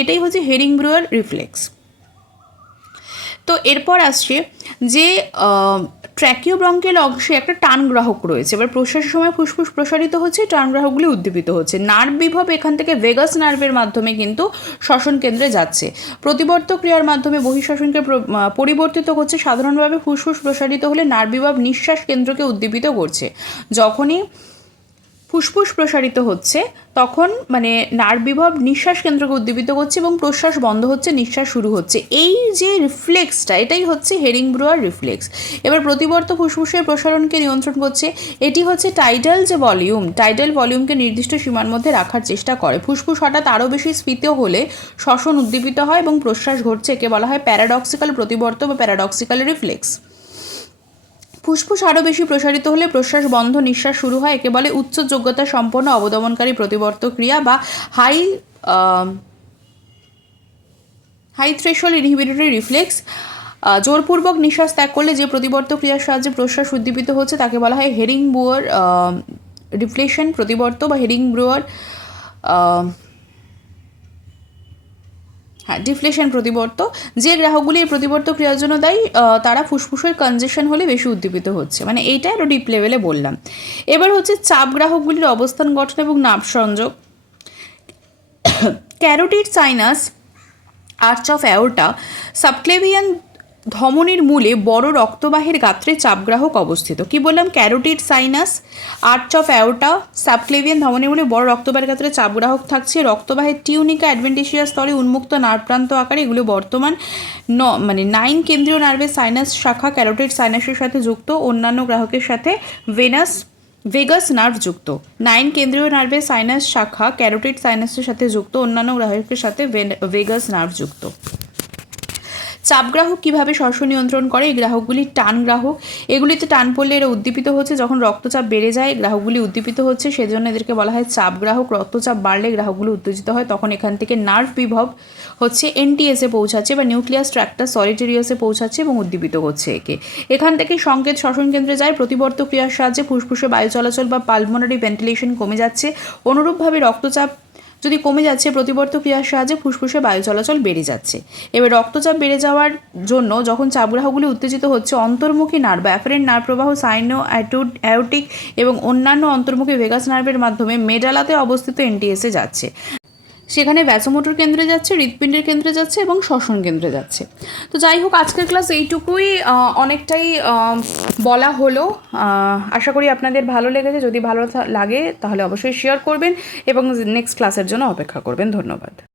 এটাই হচ্ছে হেরিং ব্রুয়ার রিফ্লেক্স। তো এরপর আসছে যে ট্র্যাকিওব্রঙ্কিয়াল অংশে একটা টান গ্রাহক রয়েছে। এবার প্রশ্বাসের সময় ফুসফুস প্রসারিত হচ্ছে, টান গ্রাহকগুলি উদ্দীপিত হচ্ছে। নার্ভ বিভব এখান থেকে ভেগাস নার্ভের মাধ্যমে কিন্তু শ্বসন কেন্দ্রে যাচ্ছে। প্রতিবর্ত ক্রিয়ার মাধ্যমে বহিঃশ্বসনকে পরিবর্তিত করছে। সাধারণভাবে ফুসফুস প্রসারিত হলে নার্ভ বিভব নিঃশ্বাস কেন্দ্রকে উদ্দীপিত করছে। যখনই ফুসফুস প্রসারিত হচ্ছে তখন মানে নার্ভ বিভব নিঃশ্বাস কেন্দ্রকে উদ্দীপিত করছে এবং প্রশ্বাস বন্ধ হচ্ছে, নিঃশ্বাস শুরু হচ্ছে। এই যে রিফ্লেক্সটা, এটাই হচ্ছে হেরিং ব্রুয়ার রিফ্লেক্স। এবার প্রতিবর্ত ফুসফুসের প্রসারণকে নিয়ন্ত্রণ করছে। এটি হচ্ছে টাইডাল যে ভলিউম, টাইডাল ভলিউমকে নির্দিষ্ট সীমার মধ্যে রাখার চেষ্টা করে। ফুসফুস হঠাৎ আরও বেশি স্ফীত হলে শ্বসন উদ্দীপিত হয় এবং প্রশ্বাস ঘটছে। একে বলা হয় প্যারাডক্সিক্যাল প্রতিবর্ত বা প্যারাডক্সিক্যাল রিফ্লেক্স। ফুসফুস আরও বেশি প্রসারিত হলে প্রশ্বাস বন্ধ, নিঃশ্বাস শুরু হয়। একে বলে উচ্চ যোগ্যতা সম্পন্ন অবদমনকারী প্রতিবর্ত ক্রিয়া বা হাই থ্রেশহোল্ড ইনহিবিটরি রিফ্লেক্স। জোরপূর্বক নিঃশ্বাস ত্যাগ করলে যে প্রতিবর্ত ক্রিয়ার সাহায্যে প্রশ্বাস উদ্দীপিত হচ্ছে তাকে বলা হয় হেরিং ব্রুয়ার রিফ্লেকশন প্রতিবর্ত বা হেরিং ব্রুয়ার ডিফ্লেশন প্রতিবর্ত। যে গ্রাহকগুলি এই প্রতিবর্ত ক্রিয়ার জন্য দায়ী তারা ফুসফুসের কনজেশন হলে বেশি উদ্দীপিত হচ্ছে। মানে এইটা আরও ডিপ লেভেলে বললাম। এবার হচ্ছে চাপ গ্রাহকগুলির অবস্থান গঠন এবং নাভ সংযোগ। Carotid sinus, arch of aorta, subclavian ধমনীর মূলে বড় রক্তবাহের গাত্রে চাপগ্রাহক অবস্থিত। কি বললাম? Carotid sinus, arch of aorta, subclavian ধমনীর মূলে বড় রক্তবাহের গাত্রে চাপগ্রাহক থাকছে। রক্তবাহের টিউনিকা অ্যাডভেন্টিসিয়াস স্তরে উন্মুক্ত নার্ভপ্রান্ত আকারে। এগুলো বর্তমান 9 কেন্দ্রীয় নার্ভের সাইনাস শাখা ক্যারোটিড সাইনাসের সাথে যুক্ত, অন্যান্য গ্রাহকের সাথে ভেগাস নার্ভ যুক্ত। 9 কেন্দ্রীয় নার্ভের সাইনাস শাখা ক্যারোটিড সাইনাসের সাথে যুক্ত, অন্যান্য গ্রাহকের সাথে ভেগাস নার্ভ যুক্ত। চাপগ্রাহক কীভাবে শ্বসন নিয়ন্ত্রণ করে? এই গ্রাহকগুলি টান গ্রাহক। এগুলিতে টান পড়লে এরা উদ্দীপিত হচ্ছে। যখন রক্তচাপ বেড়ে যায় গ্রাহকগুলি উদ্দীপিত হচ্ছে, সেজন্য এদেরকে বলা হয় চাপগ্রাহক। রক্তচাপ বাড়লে গ্রাহকগুলি উত্তেজিত হয়, তখন এখান থেকে নার্ভ বিভব হচ্ছে এনটিএসে পৌঁছাচ্ছে বা নিউক্লিয়াস ট্র্যাক্টাস সলিটেরিয়াসে পৌঁছাচ্ছে এবং উদ্দীপিত হচ্ছে একে। এখান থেকে সংকেত শ্বসন কেন্দ্রে যায়। প্রতিবর্ত ক্রিয়ার সাহায্যে ফুসফুসে বায়ু চলাচল বা পালমোনারি ভেন্টিলেশন কমে যাচ্ছে। অনুরূপভাবে রক্তচাপ যদি কমে যাচ্ছে, প্রতিবর্ত ক্রিয়ার সাহায্যে ফুসফুসে বায়ু চলাচল বেড়ে যাচ্ছে। এবার রক্তচাপ বেড়ে যাওয়ার জন্য যখন চাপগ্রাহকগুলি উত্তেজিত হচ্ছে, অন্তর্মুখী নার্ভ বা অ্যাফারেন্ট নার্ভ প্রবাহ সাইনো অ্যাওটিক এবং অন্যান্য অন্তর্মুখী ভেগাস নার্ভের মাধ্যমে মেডালাতে অবস্থিত এনটিএসে যাচ্ছে। সেখানে ভ্যাসোমোটর কেন্দ্রে যাচ্ছে, হৃৎপিণ্ডের কেন্দ্রে যাচ্ছে এবং শ্বসন কেন্দ্রে যাচ্ছে। তো যাই হোক, আজকের ক্লাস এইটুকুই, অনেকটাই বলা হলো। আশা করি আপনাদের ভালো লেগেছে। যদি ভালো লাগে তাহলে অবশ্যই শেয়ার করবেন এবং নেক্সট ক্লাসের জন্য অপেক্ষা করবেন। ধন্যবাদ।